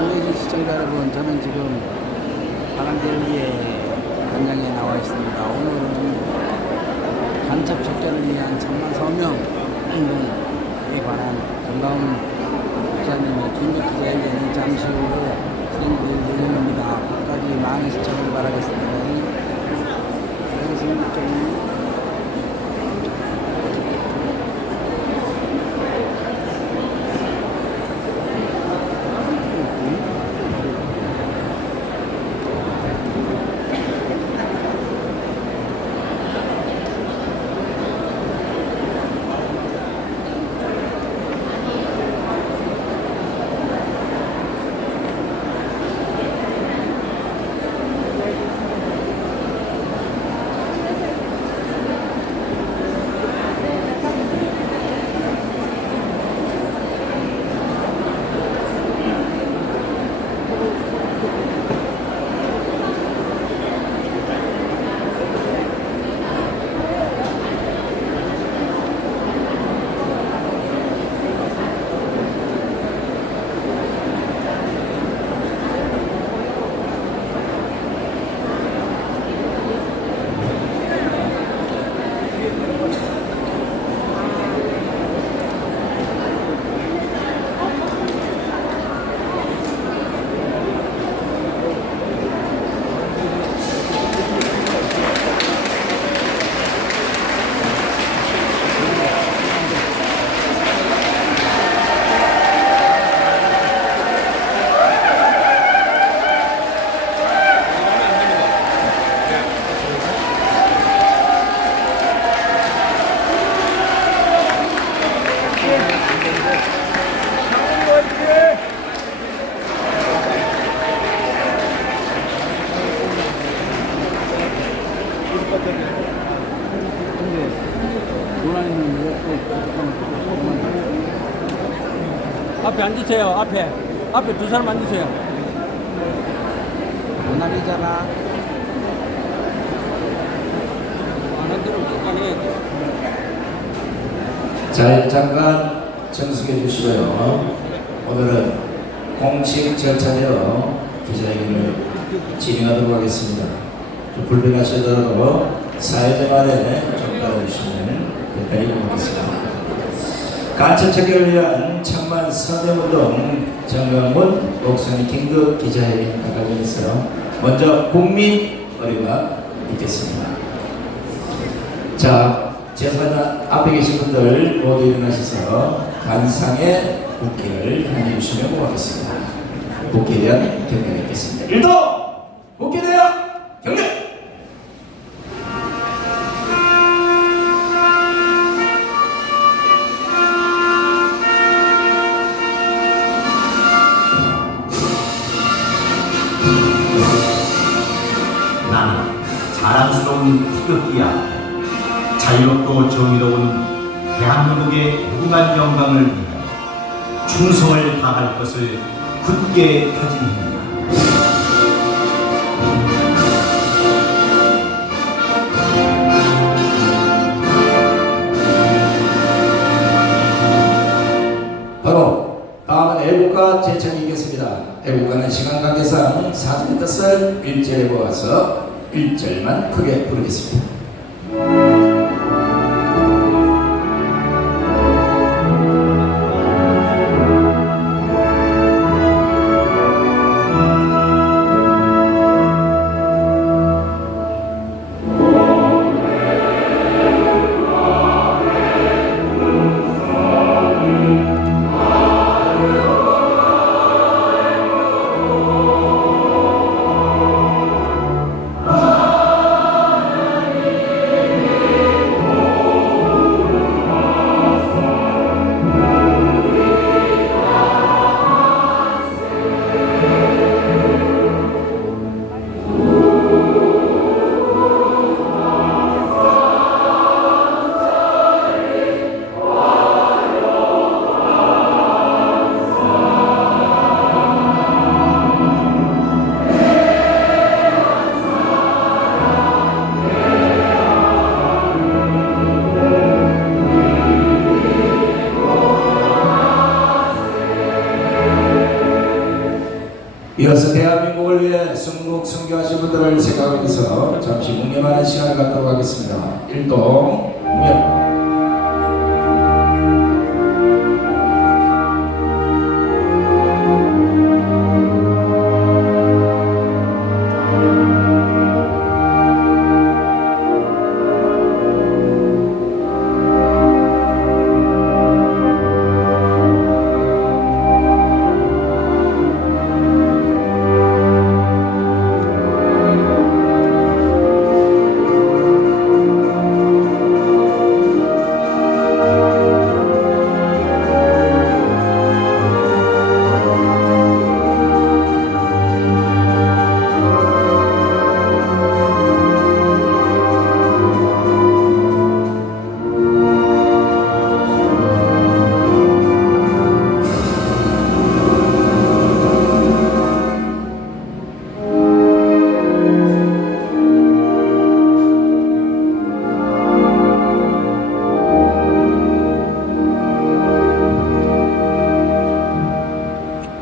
경례진 시청자 여러분, 저는 지금 바람대리의 현장에 나와 있습니다. 오늘은 간첩 척결을 위한 천만 서명 운동에 관한 정다운 목사님의 긴급 기자회견이 잠시 후에 진행될 예정입니다. 끝까지 많은 시청을 바라겠습니다. 앞에 앉으세요. 앞에 두 사람 앉으세요. 모나리자가 안 들으면 쫓아내야 돼. 자, 잠깐 정숙해 주시고요. 오늘은 공식 절차대로 기자회견을 진행하도록 하겠습니다. 좀 불편하시더라도 사회자 말에 좀 따라주시면 대단히 고맙겠습니다. 간첩 척결을 위한 천만 서명운동 정강문 옥선이 긴급 기자회견 관련해서 먼저 국민 의뢰가 있겠습니다. 자, 제사장 앞에 계신 분들 모두 일어나셔서 관상의 국기를 향해 주시면 고맙겠습니다. 국기에 대한 경례가 있겠습니다. 1도 국기에 대한 경례! 나는 자랑스러운 태극기야. 자유롭고 정의로운 대한민국의 무궁한 영광을 위해 충성을 다할 것을 굳게 다짐합니다. 바로 다음은 애국가 제청이 있겠습니다. 애국가는 시간 관계상 사전 뜻을 1절에 모아서 1절만 크게 부르겠습니다. 이어서 대한민국을 위해 순국 순교하신 분들을 생각하면서 잠시 묵념하는 시간을 갖도록 하겠습니다. 일동 묵념.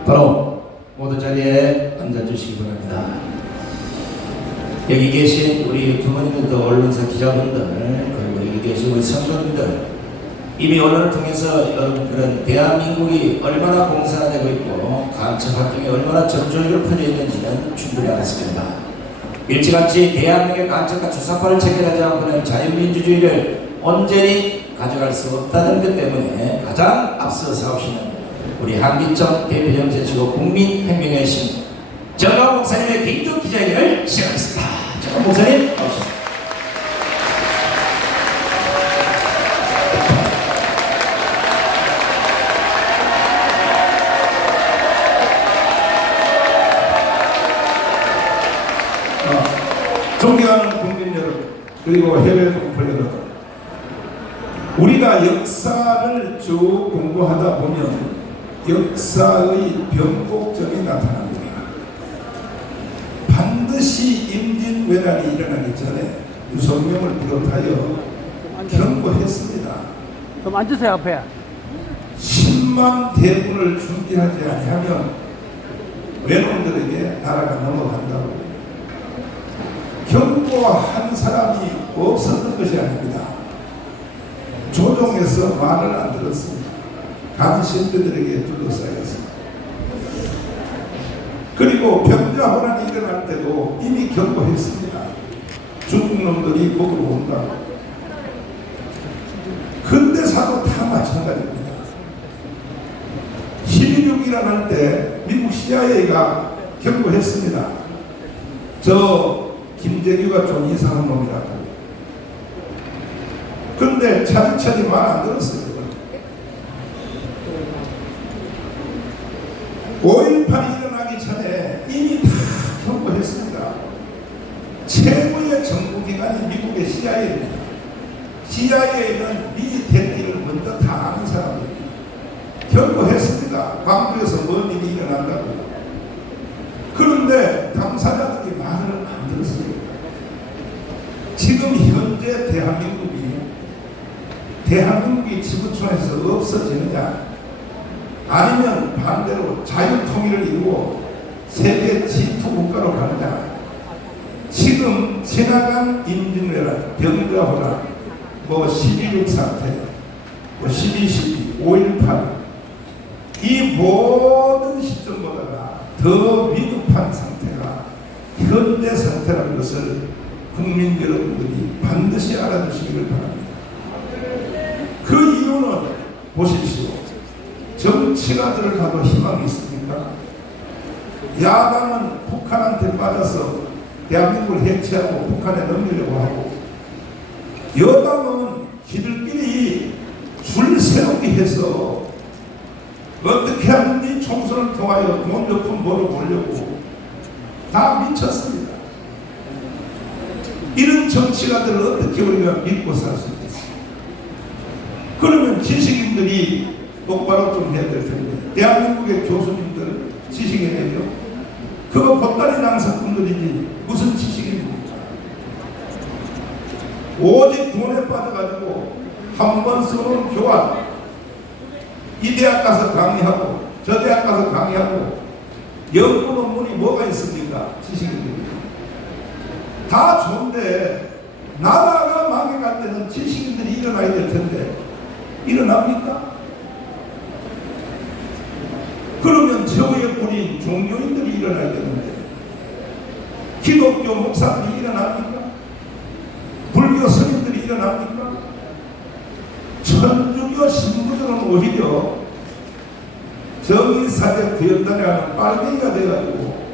바로 모든 자리에 앉아주시기 바랍니다. 여기 계신 우리 부모님들도 언론사 기자분들 그리고 여기 계신 우리 성도님들 이미 언론을 통해서 여러분들은 대한민국이 얼마나 공산화되고 있고 간첩 활동이 얼마나 전조적으로 퍼져 있는지는 충분히 알았습니다. 일찌감치 대한민국의 간첩과 주사파를 체결하지 않고는 자유민주주의를 온전히 가져갈 수 없다는 것 때문에 가장 앞서 싸우시는 우리 한기정 대표님 제치고 국민혁명의 신 정광훈 목사님의 긴급 기자회견을 시작하겠습니다. 정광훈 목사님 나오십시오. 존경하는 국민 여러분 그리고 해외 동포 여러분, 우리가 역사를 쭉 공부하다 보면 역사의 변곡점이 나타납니다. 반드시 임진왜란이 일어나기 전에 유성룡을 비롯하여 경고했습니다. 좀 앉으세요, 앞에. 10만 대군을 준비하지 아니하면 외놈들에게 나라가 넘어간다고 경고한 사람이 없었던 것이 아닙니다. 조정에서 말을 안 들었습니다. 간신들에게 둘러싸였습니다. 그리고 병자호란이 일어날 때도 이미 경고했습니다. 중국 놈들이 먹으러 온다고. 근대사도 다 마찬가지입니다. 12.6 일어날 때 미국 CIA가 경고했습니다. 저 김재규가 좀 이상한 놈이라고. 근데 차근차근 말 안 들었어요. 5.18이 일어나기 전에 이미 다 경고했습니다. 최고의 정부기관이 미국의 CIA입니다. CIA는 미 대기를 먼저 다 아는 사람입니다. 경고했습니다. 광주에서 뭔 일이 일어난다고. 그런데 당사자들이 말을 안 들었어요. 지금 현재 대한민국이 지구촌에서 없어지느냐, 아니면 반대로 자유통일을 이루고 세계 G2 국가로 가느냐. 지금 지나간 임진왜란, 병자호란, 12.6 사태, 12.12, 5.18 이 모든 시점보다가 더 위급한 상태가 현재 상태라는 것을 국민 여러분들이 반드시 알아주시기를 바랍니다. 그 이유는 보십시오. 정치가 들어가도 희망이 있습니까? 야당은 북한한테 빠져서 대한민국을 해체하고 북한에 넘기려고 하고, 여당은 지들끼리 줄 세우기 해서 어떻게 하든지 총선을 통하여 돈 몇 푼 벌어보려고 다 미쳤습니다. 이런 정치가들을 어떻게 우리가 믿고 살 수 있겠습니까? 그러면 지식인들이 똑바로 좀 해야 될 텐데, 대한민국의 교수님들 지식인이죠. 그거 법다리 낭사꾼들이지 무슨 지식인입니까? 오직 돈에 빠져가지고 한 번 쓰는 교환, 이 대학 가서 강의하고 저 대학 가서 강의하고 연구 논문이 뭐가 있습니까? 지식인들이 다 좋은데 나라가 망해갈 때는 지식인들이 일어나야 될 텐데 일어납니까? 그러면 최후의 뿌리인 종교인들이 일어나야 되는데 기독교 목사들이 일어납니까? 불교 스님들이 일어납니까? 천주교 신부들은 오히려 정의사적 대연단에 가는 빨갱이가 돼가지고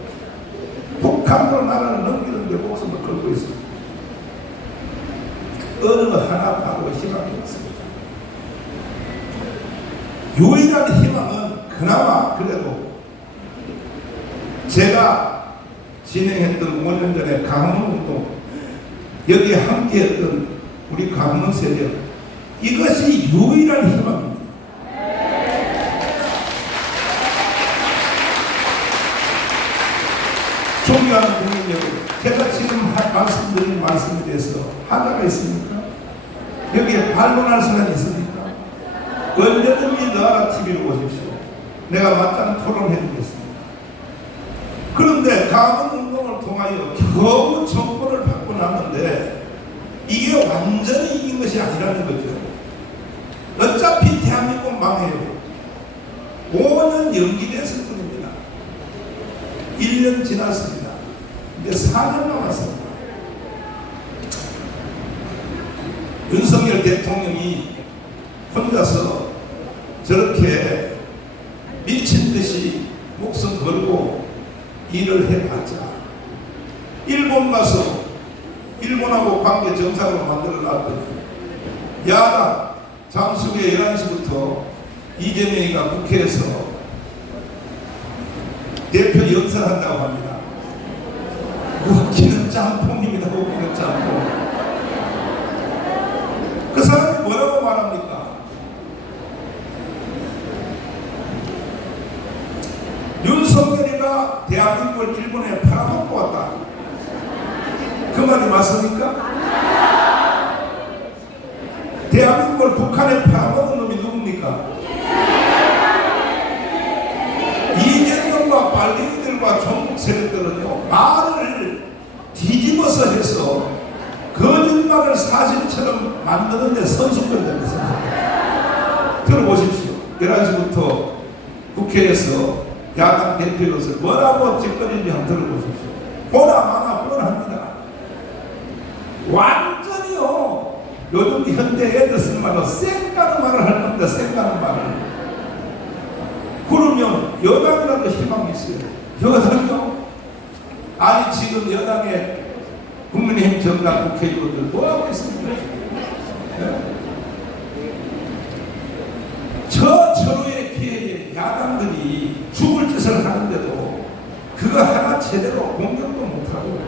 북한으로 나라를 넘기는데 목숨을 걸고 있습니다. 어느 하나 바로 희망이 없습니다. 유일한 희망은 그나마 그래도 제가 진행했던 5년 전에 강원운동 여기에 함께했던 우리 강원 세력 이것이 유일한 희망입니다. 존경하는 국민 여러분, 제가 지금 말씀드린 말씀에 대해서 하나가 있습니까? 여기에 반론할 사람이 있습니까? 언제든지 너라 TV를 보십시오. 내가 맞다는 토론을 해드리겠습니다. 그런데 강원운동을 통하여 겨우 정권을 받고 나는데 이게 완전히 이긴 것이 아니라는 거죠. 어차피 대한민국 망해요. 5년 연기됐을 뿐입니다. 1년 지났습니다. 이제 4년 남았습니다. 윤석열 대통령이 혼자서 저렇게 미친 듯이 목숨 걸고 일을 해봤자 일본 가서 일본하고 관계 정상으로 만들어 놨더니 야당 잠시 후에 11시부터 이재명이가 국회에서 대표 연설한다고 합니다. 웃기는 짬뽕입니다. 웃기는 짬뽕. 그 사람이 뭐라고 말합니까? 윤석열이가 대한민국을 일본에 팔아먹고 왔다. 그 말이 맞습니까? 대한민국을 북한에 팔아먹은 놈이 누굽니까? 이재명과 빨갱이들과 전국 세력들은요, 말을 뒤집어서 해서 거짓말을 사실처럼 만드는 데 선수권 됩니다. 들어보십시오. 11시부터 국회에서 야당 대표로서 뭐라고 짓거리는지 한번 들어보십시오. 보나 마나 뻔합니다. 완전히요, 요즘 현대 애들 쓰는 말로 쌩까는 말을 할 겁니다. 쌩까는 말을. 그러면 여당이라도 희망이 있어요. 여당이요? 아니 지금 여당의 국민의힘 정당 국회의원들 뭐하고 있습니까? 네. 저처로의 기회에 야당들이 죽을 짓을 하는데도 그거 하나 제대로 공격도 못하고,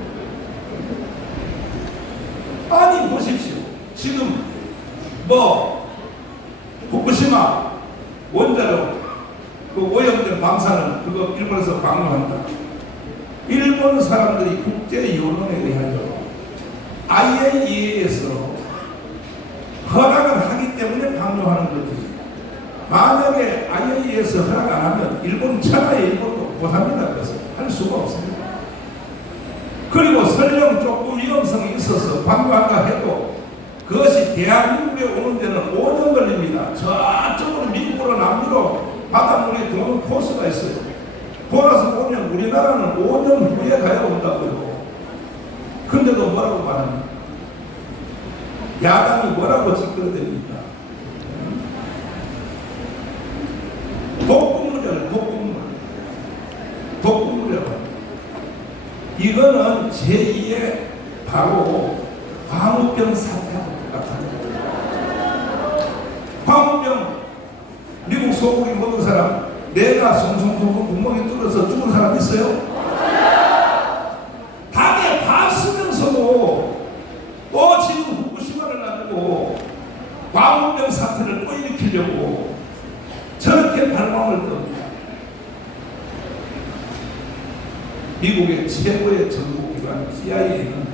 아니 보십시오. 지금 뭐 후쿠시마 원자력 그 오염된 방사능 그거 일본에서 방류한다. 일본 사람들이 국제 여론에 의하여 IAEA에서 허락을 하기 때문에 방류하는 거지. 만약에 IAEA에서 허락 안 하면 일본 천하의 일본도 못합니다. 그래서 할 수가 없습니다. 그리고 설령 조금 위험성이 있어서 방류한다 해도 그것이 대한민국에 오는 데는 5년 걸립니다. 저쪽으로 미국으로 남미로 바닷물이 도는 코스가 있어요. 돌아서 보면 우리나라는 5년 후에 가야 온다고요. 근데도 뭐라고 말합니까? 야당이 뭐라고 짓거려댑니까? 독극물이라고, 독극물. 독극물이라고 합니다. 이거는 제2의 바로 광우병 사태하고 똑같아요. 광우병, 미국 소고기 먹은 사람, 내가 송송송송 구멍이 뚫어서 죽은 사람 있어요? 당에 봤으면서도 또 지금 후쿠시마를 놔두고 광우병 사태를 또 일으키려고 저렇게 발광을 떱니다. 미국의 최고의 정보기관 CIA는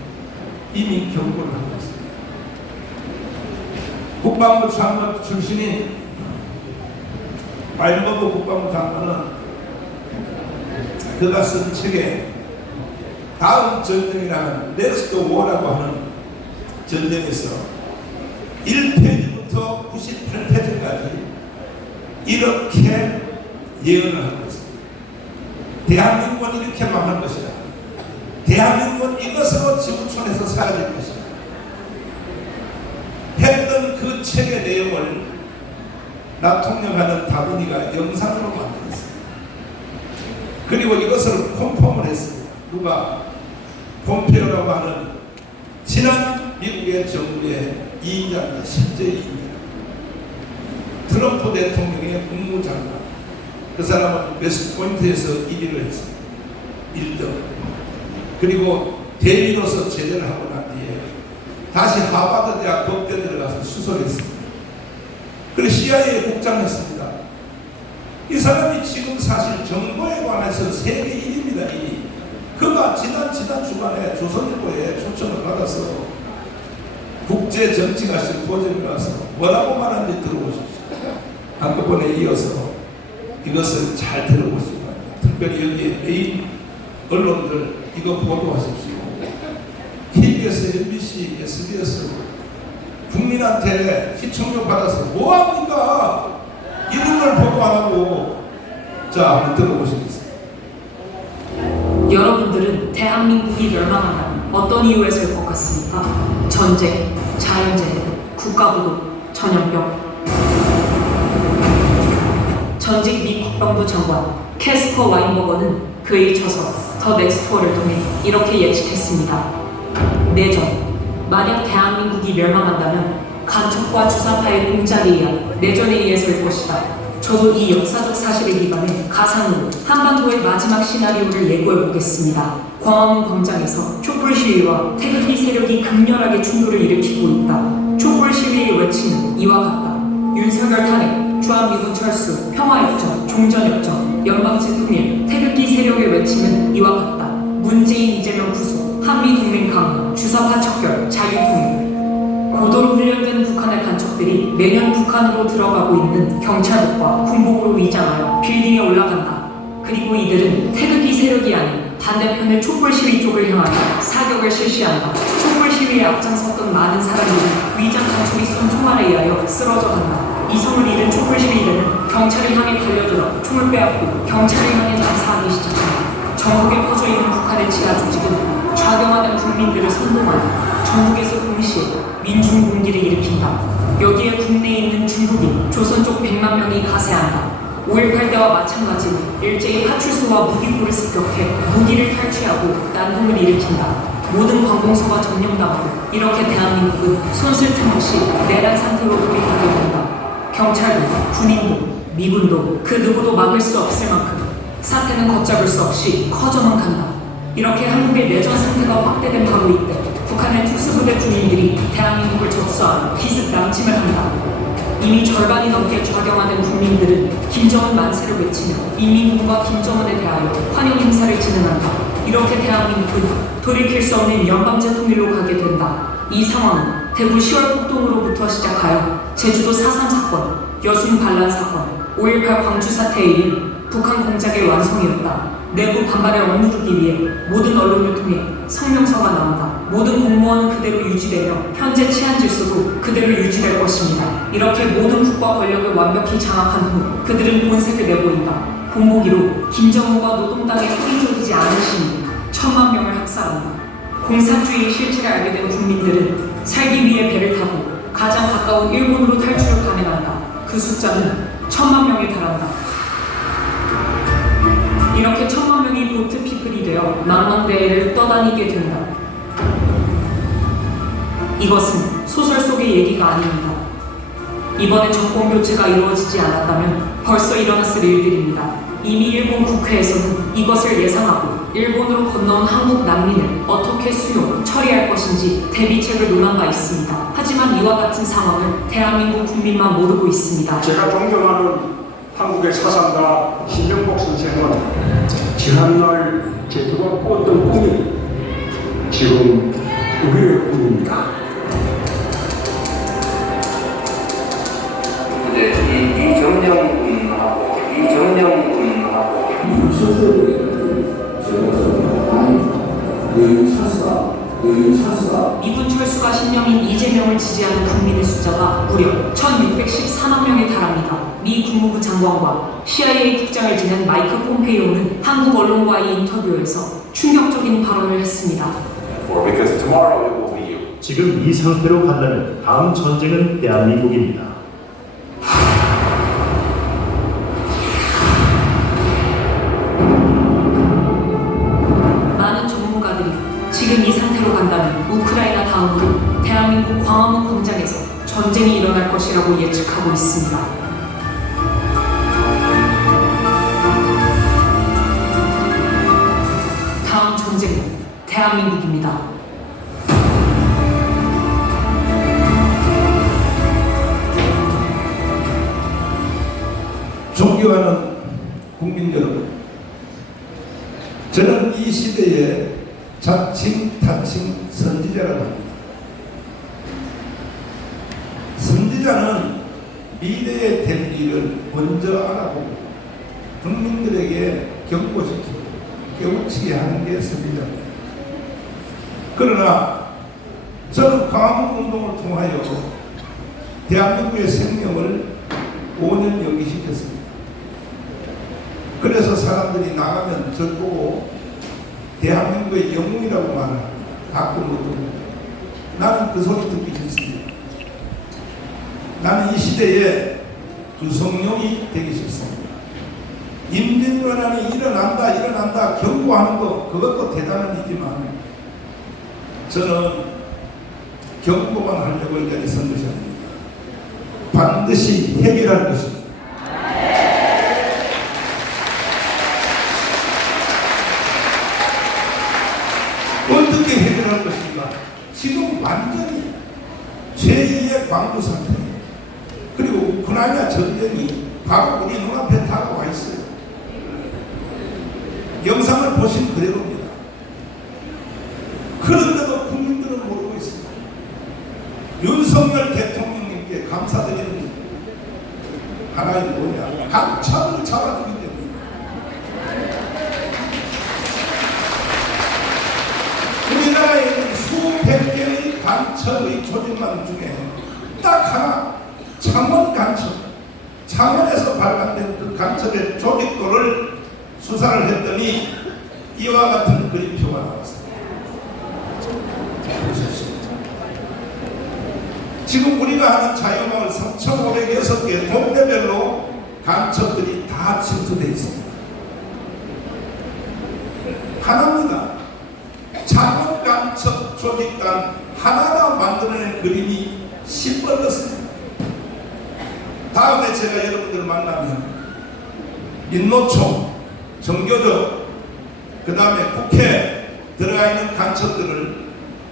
이미 경고를 하고 있습니다. 국방부 장관 출신인 바이든버그 국방부 장관은 그가 쓴 책에 다음 전쟁이라는 넥스트 워라고 하는 전쟁에서 1페이지부터 98페이지까지 이렇게 예언을 하고 있습니다. 대한민국은 이렇게 망할 것이다. 대한민국은 이것으로 지구촌에서 사라질 것이다. 했던 그 책의 내용을 나통령하는 다빈이가 영상으로 만들었습니다. 그리고 이것을 콤펌을 했습니다. 누가? 폼페오라고 하는 지난 미국의 정부의 2인자입니다. 실제 2인자. 트럼프 대통령의 국무장관. 그 사람은 웨스트포인트에서 1위를 했습니다. 1등. 그리고 대리로서 제대를 하고 난 뒤에 다시 하버드 대학 법대 들어가서 수석했습니다. 그리고 CIA 국장했습니다. 이 사람이 지금 사실 정보에 관해서 세계 1위입니다. 1위. 그가 지난 주간에 조선일보에 초청을 받아서 국제정치가 심포지엄에 와서 뭐라고 말하는지 들어보십시오. 한꺼번에 이어서 이것을 잘 들어보시기 바랍니다. 특별히 여기 메인 언론들 이거 보도하십시오. KBS, MBC, SBS 국민한테 시청료 받아서 뭐합니까? 이런 걸 보도 안 하고. 자, 한번 들어보시겠습니다. 여러분들은 대한민국이 멸망한다면 어떤 이유에서일 것 같습니까? 전쟁, 자연재해, 국가부도, 전염병. 전직 미 국방부 장관 캐스퍼 와인버거는 그에 이쳐서 더 넥스트워를 통해 이렇게 예측했습니다. 내전. 만약 대한민국이 멸망한다면 간첩과 주사파의 공작에 의한 내전에 의해서일 것이다. 저도 이 역사적 사실에 기반해 가상으로 한반도의 마지막 시나리오를 예고해 보겠습니다. 광화문 광장에서 촛불 시위와 태극기 세력이 극렬하게 충돌을 일으키고 있다. 촛불 시위의 외침은 이와 같다. 윤석열 탄핵, 주한미군 철수, 평화협정, 종전협정, 연방제 통일, 태극기 세력의 외침은 이와 같다. 문재인, 이재명 구속, 한미동맹 강화, 주사파 척결, 자유통일. 고도로 훈련된 북한의 간첩들이 매년 북한으로 들어가고 있는 경찰국과 군복으로 위장하여 빌딩에 올라간다. 그리고 이들은 태극기 세력이 아닌 반대편의 촛불 시위 쪽을 향하여 사격을 실시한다. 촛불 시위에 앞장섰던 많은 사람들이 위장 간첩이 쏜 총알에 의하여 쓰러져 간다. 이성을 잃은 촛불 시위대는 경찰을 향해 달려들어 총을 빼앗고 경찰을 향해 장사하기 시작한다. 전국에 퍼져 있는 북한의 지하 조직은 좌경화된 국민들을 선동하여 전국에서 동시에 민중 공기를 일으킨다. 여기에 국내에 있는 중국인, 조선 쪽 100만 명이 가세한다. 5.18 때와 마찬가지로 일제히 파출소와 무기고를 습격해 무기를 탈취하고 난동을 일으킨다. 모든 관공서가 점령당하고 이렇게 대한민국은 손쓸 틈 없이 내란 상태로 돌입하게 된다. 경찰도, 군인도, 미군도 그 누구도 막을 수 없을 만큼 사태는 걷잡을 수 없이 커져만 간다. 이렇게 한국의 내전 상태가 확대된 바로 이때 북한의 특수부대 군인들이 대한민국을 접수하며 기습 남침을 한다. 이미 절반이 넘게 좌경화된 국민들은 김정은 만세를 외치며 인민군과 김정은에 대하여 환영 행사를 진행한다. 이렇게 대한민국은 돌이킬 수 없는 연방제 통일로 가게 된다. 이 상황은 대구 10월 폭동으로부터 시작하여 제주도 4.3 사건, 여순 반란 사건, 5.18 광주 사태에 이은 북한 공작의 완성이었다. 내부 반발을 억누르기 위해 모든 언론을 통해 성명서가 나온다. 모든 공무원은 그대로 유지되며 현재 치안 질서도 그대로 유지될 것입니다. 이렇게 모든 국가 권력을 완벽히 장악한 후 그들은 본색을 내보인다. 본보기로 김정은과 노동당의 호의적이지 않은 시민 1000만 명을 학살한다. 공산주의의 실체를 알게 된 국민들은 살기 위해 배를 타고 가장 가까운 일본으로 탈출을 감행한다. 그 숫자는 1000만 명에 달한다. 이렇게 1000만 명이 보트 피플이 되어 망망대해를 떠다니게 된다. 이것은 소설 속의 얘기가 아닙니다. 이번에 정권 교체가 이루어지지 않았다면 벌써 일어났을 일들입니다. 이미 일본 국회에서는 이것을 예상하고 일본으로 건너온 한국 난민을 어떻게 수용, 처리할 것인지 대비책을 논한 바 있습니다. 하지만 이와 같은 상황을 대한민국 국민만 모르고 있습니다. 제가 존경하는 한국의 사상가 신명복 선생은 지난날 제주가 꿨던 꿈이 지금 우리의 꿈입니다. 이제 이정령 군하고 무슨 소리예요? 미군 철수가 신념인 이재명을 지지하는 국민의 숫자가 무려 1614만 명에 달합니다. 미 국무부 장관과 CIA 국장을 지낸 마이크 폼페이오는 한국 언론과의 인터뷰에서 충격적인 발언을 했습니다. Because tomorrow it will be you. 지금 이 상태로 간다면 다음 전쟁은 대한민국입니다. 많은 전문가들이 지금 이 상태로 간다면 우크라이나 다음으로 대한민국 광화문 광장에서 전쟁이 일어날 것이라고 예측하고 있습니다. 다음 전쟁은 대한민국입니다. 존경하는 국민 여러분, 저는 이 시대의 자칭 타칭 선지자라고 합니다. 선지자는 미래에 될 일을 먼저 알아보고 국민들에게 경고시키고 깨우치게 하는 게 선지자입니다. 그러나 저는 광화문 운동을 통하여 대한민국의 생명을 5년 연기시켰습니다. 그래서 사람들이 나가면 저 보고 대한민국의 영웅이라고 말합니다. 가끔 못합니다. 나는 그 소리 듣기 싫습니다. 나는 이 시대에 두성룡이 되기 싫습니다. 임진왜란이 일어난다 경고하는 거 그것도 대단한 일이지만 저는 경고만 하려고 여기까지 선 것이 아닙니다. 반드시 해결할 것입니다. 어떻게 해결할 것인가? 지금 완전히 제2의 광부 상태, 그리고 우크라이나 전쟁이 바로 우리 눈앞에 다가와 있어요. 영상을 보시면 그대로입니다. 그런데도 국민들은 모르고 있습니다. 윤석열 대통령님께 감사드리는 하나의 뭐냐? 간첩을 잡아주기 때문에. 우리나라에 있는 수백 개의 간첩의 조직만 중에 딱 하나, 창원 간첩, 창원에서 발간된 그 간첩의 조직도를 수사를 했더니 이와 같은 그림표가 나왔습니다. 보십시오. 지금 우리가 하는 자유마을 3,506개 동네별로 간첩들이 다 침투되어 있습니다. 하나입니다. 작은 간첩 조직단 하나가 만들어낸 그림이 시뻘겋습니다. 다음에 제가 여러분들 만나면 민노총, 정교조, 그 다음에 국회 들어가 있는 간첩들을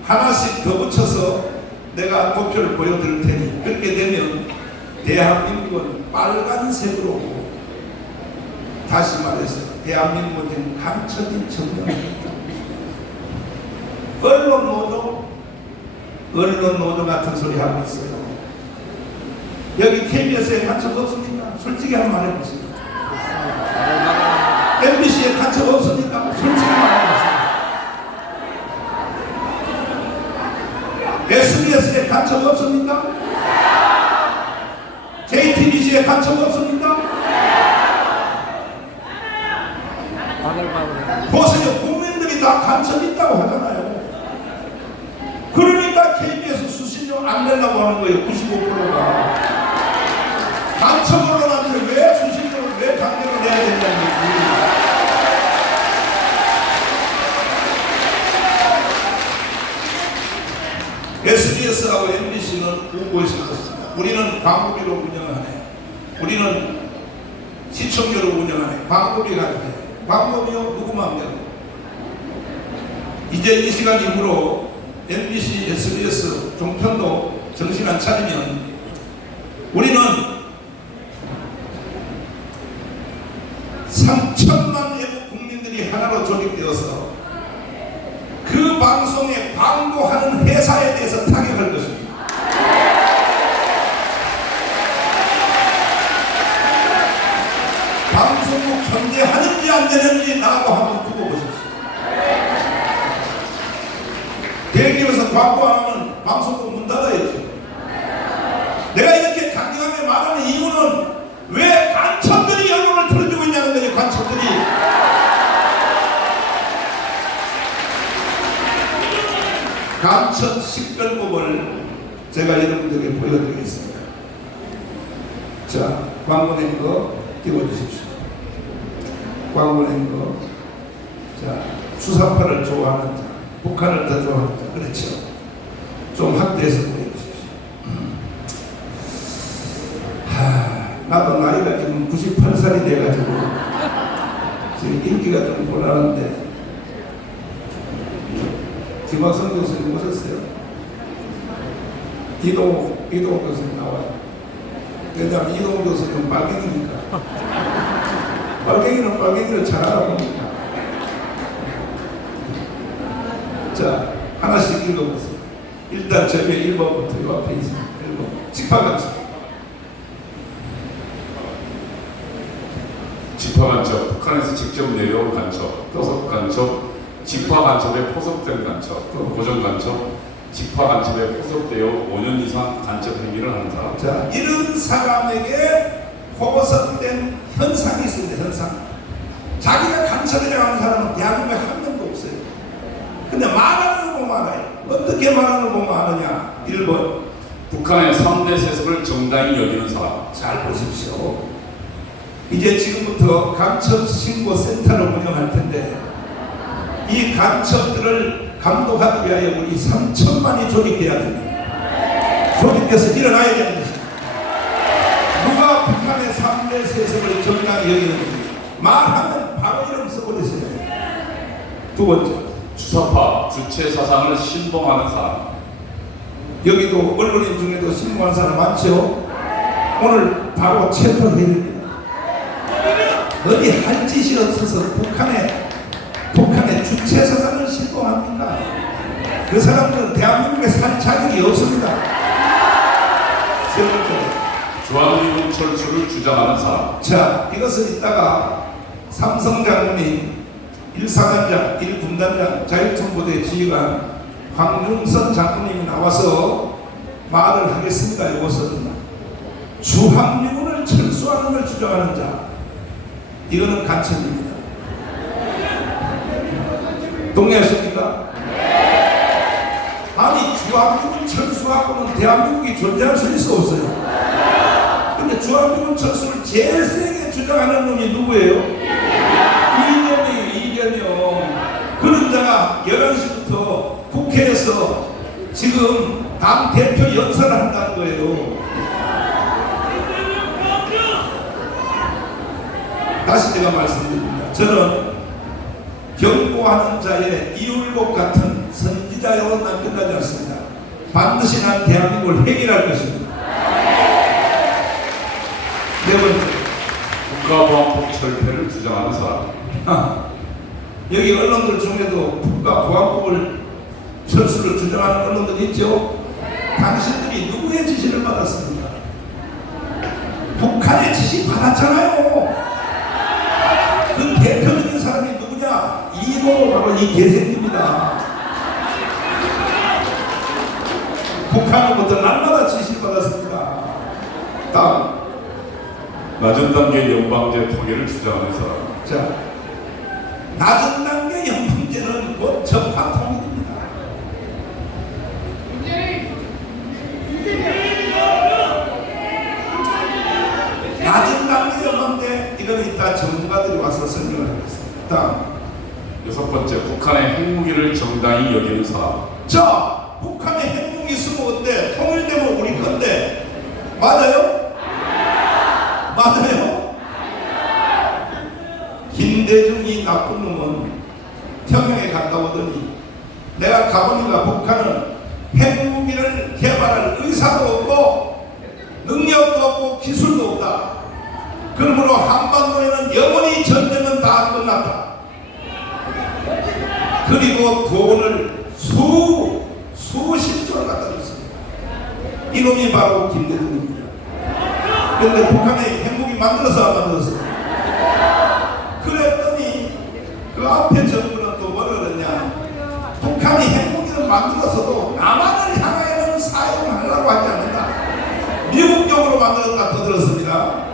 하나씩 더 붙여서 내가 도표를 보여드릴 테니 그렇게 되면 대한민국은 빨간색으로, 다시 말해서 대한민국은 지금 간첩인 정령입니다. 언론 노조 같은 소리 하고 있어요. 여기 KBS에 간첩 없습니까? 솔직히 한번 말해보세요. MBC에 간첩 없습니까? 솔직히 말해보세요. SBS에 간첩 없습니까? JTBC에 간첩 없습니까? 보세요. 국민들이 다 간첩 있다고 하잖아요. 그러니까 KBS 수신료 안 내려고 하는 거예요. 95%가. 간첩 언론한테 왜 수신료를 왜 강제로 내야 되냐는 얘기. SBS하고 MBC는 우고에서 그렇습니다. 우리는 광고비로 운영하네. 우리는 시청료로 운영하네. 광고비 가지고 해. 광고비요? 누구 마음대로. 이제 이 시간 이후로 MBC, SBS 종편도 정신 안 차리면 우리는 3천만 외국 국민들이 하나로 조직되어서 그 방송에 광고하는 회사에 대해서 타격할 것입니다. 방송국 견제하는지 안 되는지 나하고 한번 두고 보십시오. 대기업에서 광고 안 하면 방송국 문 닫아야지. 내가 이렇게 강경하게 말하는 이유는 왜 간첩들이 언론을 틀어주고 있냐는 거예요. 간첩들이. 간첩 식별법을 제가 여러분들에게 보여드리겠습니다. 자, 광고 낸 거 띄워주십시오. 광고 낸 거. 자, 수사파를 좋아하는 자, 북한을 더 좋아하는 자, 그렇죠. 좀 확대해서 보여주십시오. 나도 나이가 지금 98살이 돼가지고 지금 인기가 좀 곤란한데 김학성 교수님 오셨어요? 이동호 교수님 나와요. 왜냐하면 이동호 교수님 빨갱이니까. 빨갱이는 빨갱이를 잘 알아보니까. 자, 하나씩 읽어보세요. 일단 저의 1번부터 이 앞에 있습니다. 1번. 직파간첩. 직파간첩, 북한에서 직접 내려온 간첩, 포섭 간첩, 직파간첩에 포섭된 간첩, 고정간첩, 직파간첩에 포섭되어 5년 이상 간첩 행위를 하는 사람. 자, 이런 사람에게 포섭된 현상이 있습니다. 현상. 자기가 간첩이라고 하는 사람은 대한민국에 한 명도 없어요. 근데 말하는 거 보면 알아요. 어떻게 말하는 거 보면 아느냐. 1번. 북한의 3대 세습을 정당히 여기는 사람. 잘 보십시오. 이제 지금부터 간첩 신고 센터를 운영할 텐데 이 간첩들을 감독하기 위하여 우리 3천만이 조직돼야 됩니다. 조직돼서 일어나야 되는 것입니다. 누가 북한의 3대 세습을 정당히 여기는지 말하면 바로 이름 써버리세요. 두 번째. 주사파, 주체 사상을 신봉하는 사람. 여기도 언론인 중에도 신고한 사람 많죠? 오늘 바로 체포해야 됩니다. 어디 할 짓이 없어서 북한의 주체 사상을 신봉합니까? 그 사람들은 대한민국에 살 자격이 없습니다. 세 번째. 주한미군 철수를 주장하는 사람. 자, 이것은 이따가 삼성 장군이 1사단장, 1군단장, 자유통부대 지휘관 황중선 장군님이 나와서 말을 하겠습니다. 이것은 주한미군을 철수하는 걸 주장하는 자, 이거는 간첩입니다. 동의하십니까? 아니, 주한미군 철수하고는 대한민국이 존재할 수 있어 없어요? 근데 주한미군 철수를 제일 세게 주장하는 놈이 누구예요? 이재명. 그런 자가 11시부터 국회에서 지금 당 대표 연설을 한다는 거예요. 다시 제가 말씀드립니다. 저는 경고하는 자의 이울복 같은 선지자로는 끝나지 않습니다. 반드시 난 대한민국을 해결할 것입니다. 네 번째. 국가보안법 철폐를 주장하는 사람. 여기 언론들 중에도 국가보안법을 철수를 주장하는 언론들 있죠? 당신들이 누구의 지시를 받았습니까? 북한의 지시 받았잖아요. 그 대표적인 사람이 누구냐? 이모 바로 이 개새끼입니다. 북한으로부터 날마다 지시를 받았습니다. 다음. 낮은 단계 연방제 통일을 주장하는 사람. 자, 낮은 단계 연방제는 곧 적파통일입니다. 낮은 단계 연방제, 이거는 이따 전문가들이 와서 설명을 하겠습니다. 다음. 6번째, 북한의 핵무기를 정당히 여기는 사람. 자, 북한에 핵무기 있으면 어때? 통일되면 우리 건데. 맞아요? 맞아요? 김대중이 나쁜 놈은 평양에 갔다 오더니 내가 가보니까 북한은 핵무기를 개발할 의사도 없고 능력도 없고 기술도 없다. 그러므로 한반도에는 영원히 전쟁은 다 끝났다. 그리고 돈을 수십조를 갖다 줬습니다. 이놈이 바로 김대중입니다. 그런데 북한에 핵무기 만들어서 안 만들었어요. 그랬더니 그 앞에 정부는 또 뭐라 그러냐, 북한이 핵무기를 만들었어도 남한을 향하여는 사용하려고 하지 않는다. 미국용으로 만들었다 더 들었습니다.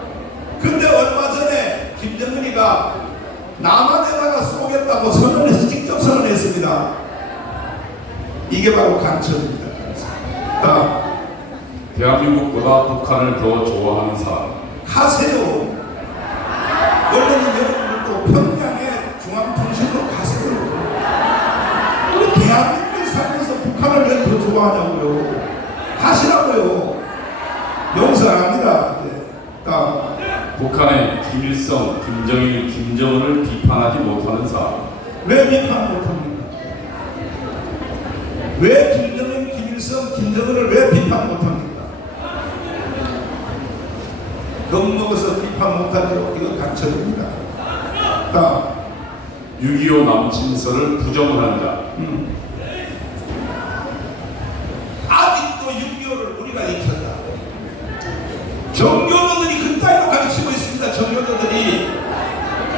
근데 얼마 전에 김정은이가 남한에다가 쏘겠다고 선언해서 직접 선언했습니다. 이게 바로 간첩입니다. 대한민국보다 북한을 더 좋아하는 사람. 가세요. 원래는 여러분들도 평양에 중앙통신으로 가세요. 우리 대한민국에 살면서 북한을 왜 더 좋아하냐고요. 가시라고요. 용서 안 합니다. 북한의 김일성, 김정일, 김정은을 비판하지 못하는 사람. 왜 비판 못합니까? 왜 김정일, 김일성, 김정은을 왜 비판 못합니까? 겁먹어서 비판 못하죠. 이거 간첩입니다. 6.25 남친서를 부정하는 자. 아직도 6.25를 우리가 익혔다. 정교조들이 그따위로 가르치고 있습니다.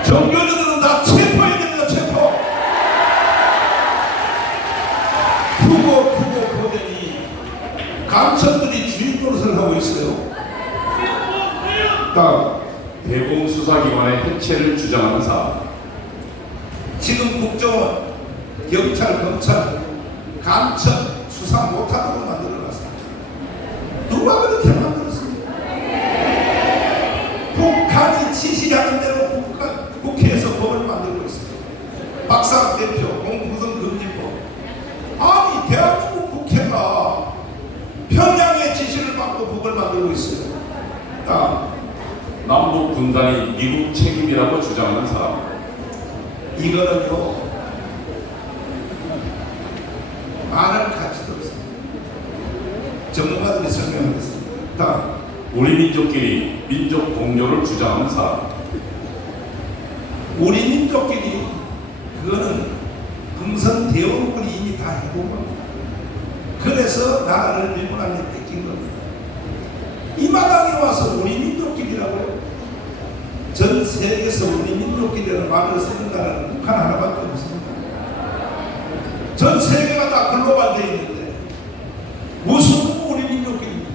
정교조들은 다 체포해야 됩니다. 체포. 푸고 보더니 간첩들이 주인 노릇을 하고 있어요. 대공 수사기관의 해체를 주장하는 사람. 지금 국정원, 경찰, 검찰, 간첩 수사 못하도록 만들어놨습니다. 누가 그렇게 만들었습니까? 북한이 지시하는 대로 국회에서 법을 만들고 있습니다. 박상 대표, 공무선 금지법. 아니 대한민국 국회가 평양의 지시를 받고 법을 만들고 있어요. 남북 분단이 미국 책임이라고 주장하는 사람. 이거는요 말할 가치도 없습니다. 전문가들이 설명하겠습니다. 우리 민족끼리 민족 공존을 주장하는 사람. 우리 민족끼리 그거는 금선 대원군이 이미 다 해본 겁니다. 그래서 나라를 일본한테 뺏긴 겁니다. 이 마당에 와서 우리 민족끼리라고요? 전 세계에서 우리 민족끼리라는 말을 쓰는 나라는 북한 하나밖에 없습니다. 전 세계가 다 글로벌 되어 있는데 무슨 우리 민족끼리입니까?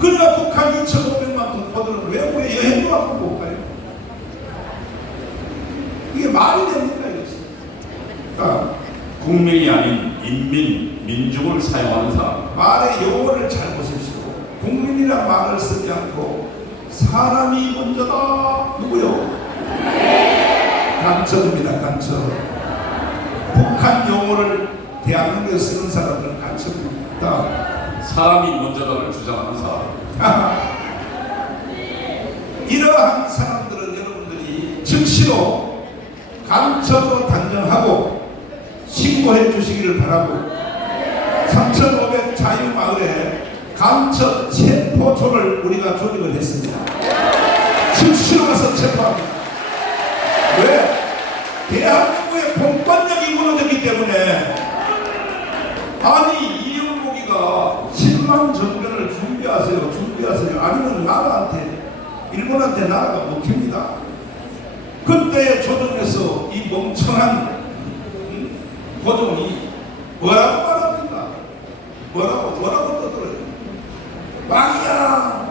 그러니까 북한 2,500만 동포들은 왜 우리 여행도 안 하고 못 가요? 이게 말이 됩니까? 이것이? 국민이 아닌 인민, 민중을 사용하는 사람. 말의 용어를 잘 보십시오. 국민이란 말을 쓰지 않고 사람이 먼저다. 누구요? 간첩입니다. 간첩. 북한 용어를 대한민국에 쓰는 사람들은 간첩입니다. 사람이 먼저다를 주장하는 사람. 이러한 사람들은 여러분들이 즉시로 간첩으로 단정하고 신고해 주시기를 바라고 3,500 자유마을에 간첩 체포조를 우리가 조직을 했습니다. 즉시로 가서 체포합니다. 왜? 대한민국의 공권력이 무너졌기 때문에. 아니 이영복이가 10만 정변을 준비하세요. 아니면 나라한테 일본한테 나라가 먹힙니다. 그때 조정에서 이 멍청한 고종이 뭐라고 말합니까? 뭐라고 떠들어요? 왕이야,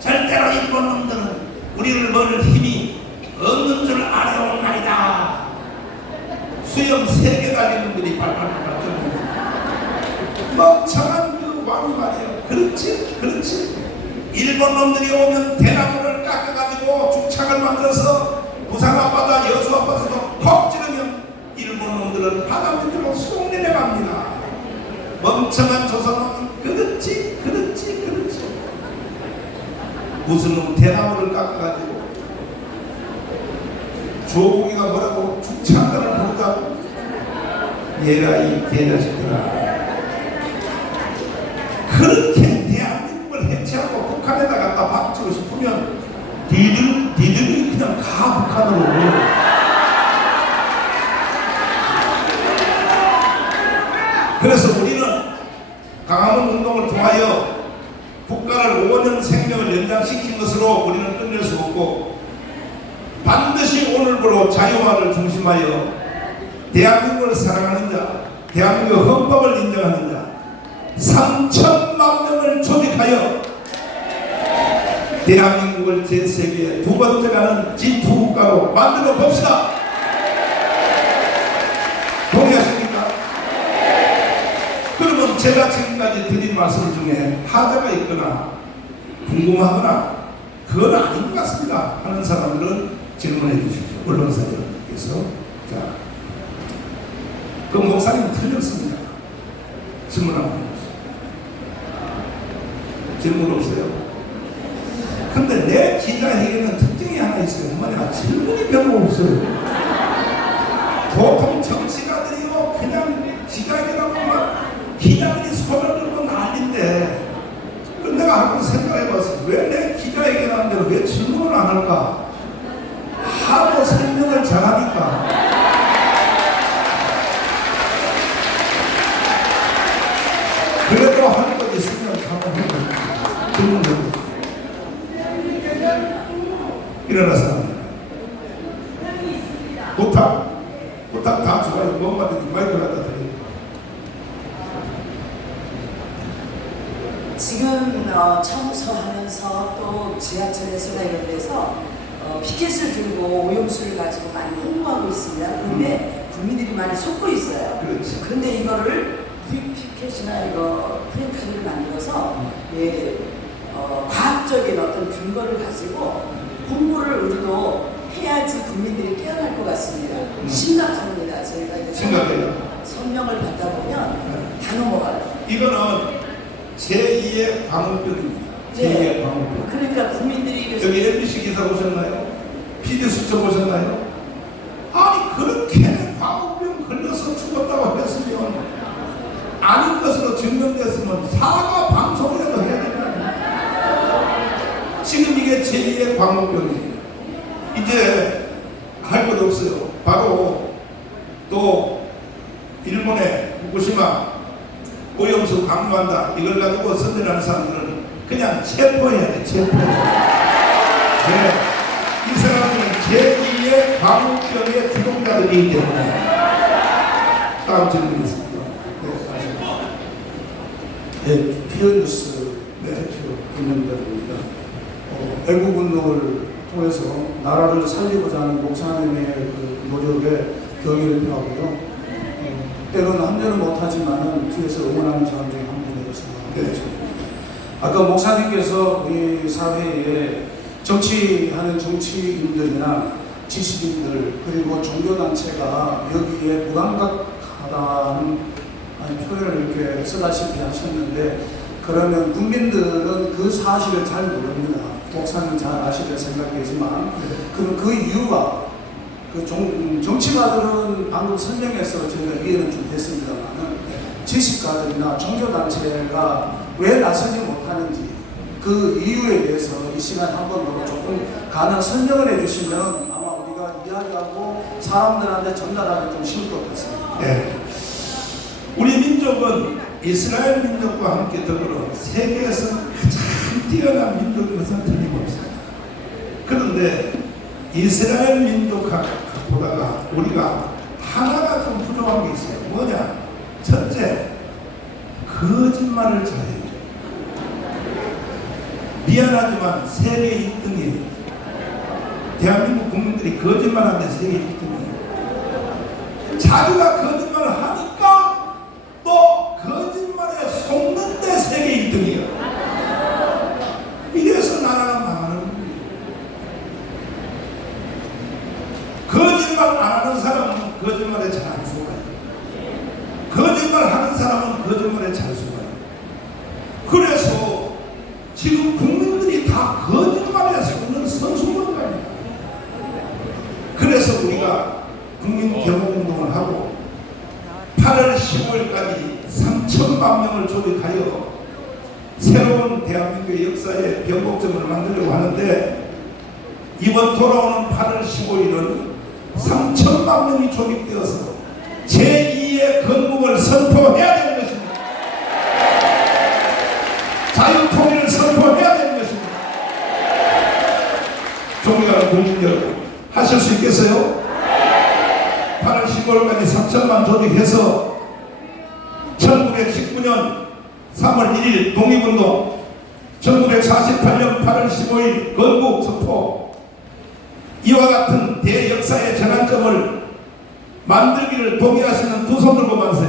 절대로 일본 놈들은 우리를 먹을 힘이 없는 줄 알아온 말이다. 수염 3개 달린 놈들이 발발발 떨고 멍청한 그 왕이 말이에요. 그렇지. 일본 놈들이 오면 대나무를 깎아가지고 죽창을 만들어서 부산 앞바다 여수 앞바다에서 콕 찌르면 일본 놈들은 바다 밑으로 쏙 내려갑니다. 멍청한 조선은 그렇지. 무슨 놈 대나무를 깎아가지고 조국이가 뭐라고 죽창가를 부르다고. 얘가 이 개자식들아, 그렇게 대한민국을 해체하고 북한에다 갖다 박치고 싶으면 니들이 그냥 가 북한으로. 그래서 우리는 강화문 운동을 통하여 국가를 5년 생명을 연장시킨 것으로 우리는 끝낼 수 없고 반드시 오늘부로 자유화를 중심하여 대한민국을 사랑하는 자, 대한민국 헌법을 인정하는 자 3천만 명을 조직하여 대한민국을 전 세계에 두 번째 가는 G2 국가로 만들어 봅시다. 동의하십니까? 그러면 제가 지금까지 드린 말씀 중에 하자가 있거나 궁금하거나 그건 아닌 것 같습니다 하는 사람들은 질문해 주십시오. 언론사들께서. 자, 그 목사님 틀렸습니다. 질문 한번 해주세요. 질문 없어요? 근데 내 기자회견은 특징이 하나 있어요. 뭐냐, 질문이 별로 없어요. 보통 정치가들이요 그냥 기자회견하고 막 기자들이 손을 들고 난리인데, 내가 한번 생각해봤어요. 왜 내 기자회견하는데 왜 질문을 안 할까? 하도 설명을 잘하니까. 그래도 할 것 있으면 한번 해보세요. 질문 해보세요. 일어나서 부탁 다 좋아요. 뭐마든지 마이크 갖다 드려요. 지금 청소하면서 또 지하철에서나 이런 데서 피켓을 들고 오염수를 가지고 많이 홍보하고 있습니다. 그런데 국민들이 많이 속고 있어요. 그렇지. 그런데 이거를 피켓이나 이거 프랭카드를 만들어서 과학적인 어떤 근거를 가지고 홍보를 우리도 해야지 국민들이 깨어날 것 같습니다. 심각합니다. 저희가 이제 심각해요. 설명을 받다 보면 다 넘어가요. 이거는 제2의 광우병입니다. 제2의 광우병. 그러니까 국민들이 여기 MBC 기사 보셨나요? PD 수첩 보셨나요? 아니 그렇게 광우병 걸려서 죽었다고 했으면 아닌 것으로 증명됐으면 사과 방송이라도 해야 됩니다. 지금 이게 제2의 광우병이에요. 이제 할 것 없어요. 바로 또 일본의 후쿠시마 오염수 강조한다. 이걸 가지고 선전하는 사람들은 그냥 체포해야 돼. 체포해야 돼. 네. 이 사람들은 제2의 광우병의 주동자들이기 때문에. 다음 질문 있습니다. 네, 피어뉴스 대표 김영달입니다. 애국운동을 통해서 나라를 살리고자 하는 목사님의 그 노력에 경의를 표하고요. 때로는 합류는 못하지만 뒤에서 응원하는 사람 중에 한 분이라고 생각합니다. 아까 목사님께서 우리 사회에 정치하는 정치인들이나 지식인들 그리고 종교단체가 여기에 무감각하다는 표현을 이렇게 쓰다시피 하셨는데, 그러면 국민들은 그 사실을 잘 모릅니다. 목사님 잘 아시려 생각되지만, 그럼 그 이유가 정치가들은 방금 설명해서 저희가 이해는 좀 됐습니다만, 지식가들이나 종교단체가 왜 나서지 못하는지 그 이유에 대해서 이 시간에 한 번 더 조금 가능 설명을 해주시면 아마 우리가 이야기하고 사람들한테 전달하기 좀 쉬울 것 같습니다. 네. 우리 민족은 이스라엘 민족과 함께 더불어 세계에서 가장 뛰어난 민족인 것은 틀림없습니다. 그런데 이스라엘 민족보다가 우리가 하나가 좀 부족한 게 있어요. 뭐냐? 첫째, 거짓말을 잘해요. 미안하지만 세계 1등이에요. 대한민국 국민들이 거짓말하는데 세계 1등이에요. 자기가 거짓말을 하니까 또 거짓말에 속는데 세계 1등이에요. 이래서 나라가 망하는 거예요. 거짓말 안 하는 사람은 거짓말에 잘 안 속아요. 거짓말 하는 사람은 거짓말에 잘 속아요. 그래서 지금 국민들이 다 거짓말에 속는 선수들인 거예요. 그래서 우리가 국민 경호운동을 하고 8월 15일까지 3천만 명을 조직하여 새로운 대한민국의 역사의 변곡점을 만들려고 하는데, 이번 돌아오는 8월 15일은 3천만 명이 조직되어서 제2의 건국을 선포해야 되는 것입니다. 자유통일을 선포해야 되는 것입니다. 존경하는 국민 여러분, 하실 수 있겠어요? 8월 15일까지 3천만 조직해서 1919년 3월 1일 독립운동, 1948년 8월 15일 건국 선포, 이와 같은 대역사의 전환점을 만들기를 동의하시는 두 손 들고 만세.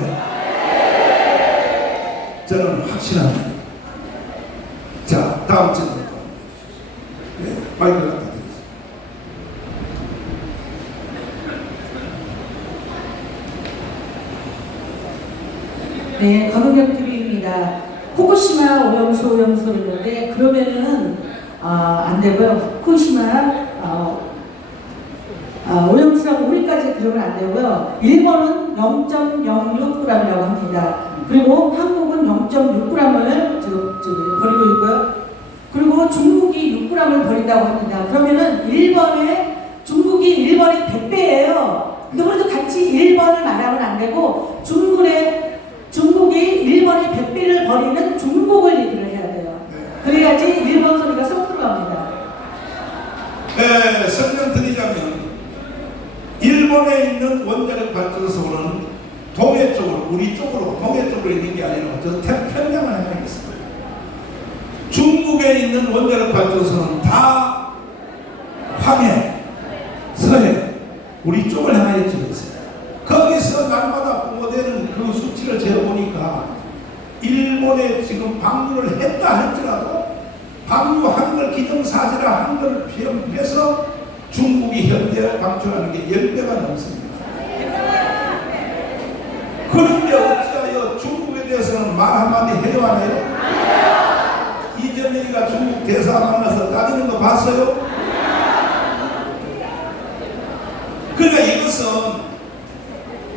저는 확신합니다. 자, 다음 질문. 네, 마이크를 갖다 드리겠습니다. 네, 권은경 TV입니다. 후쿠시마 오염수 있는데 그러면은 안 되고요. 후쿠시마 오염수라고 우리까지 그러면 안 되고요. 일본은 0.06g이라고 합니다. 그리고 한국은 0.6g을 지금 버리고 있고요. 그리고 중국이 6g을 버린다고 합니다. 그러면은 중국이 일본의 100배예요. 근데 우리도 같이 일본을 말하면 안 되고 중국이 일본의 100배를 버리는 중국을 얘기를 해야 돼요. 그래야지 일본 소리가 쏙 들어갑니다. 네, 설명드리자면 일본에 있는 원자력 발전소는 동해 쪽으로, 우리 쪽으로, 동해 쪽으로 있는 게 아니라 저 태평양을 향해 있습니다. 중국에 있는 원자력 발전소는 다 황해, 서해, 우리 쪽을 향해 지어 있어요. 거기서 날마다 뿜어대는 그 수치를 재어보니까 일본에 지금 방류를 했다 할지라도 방류한 걸 기정사실화 한 걸 피해서 중국이 현재 방출하는 게 10배가 넘습니다. 그런데 어찌하여 중국에 대해서는 말 한마디 해요 안 해요? 이재명이가 중국 대사 만나서 따지는 거 봤어요? 그러니까 이것은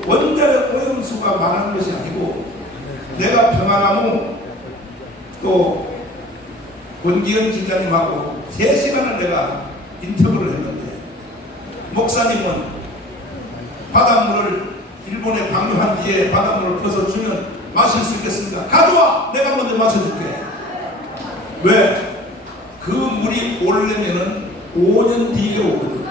원자력 오염수가 말하는 것이 아니고 내가 평화나무 또 권기현 기자님하고 3시간을 내가 인터뷰를 했는데 목사님은 바닷물을 일본에 방류한 뒤에 바닷물을 퍼서 주면 마실 수 있겠습니까? 가져와! 내가 먼저 마셔줄게. 왜? 그 물이 오려면은 5년 뒤에 오거든.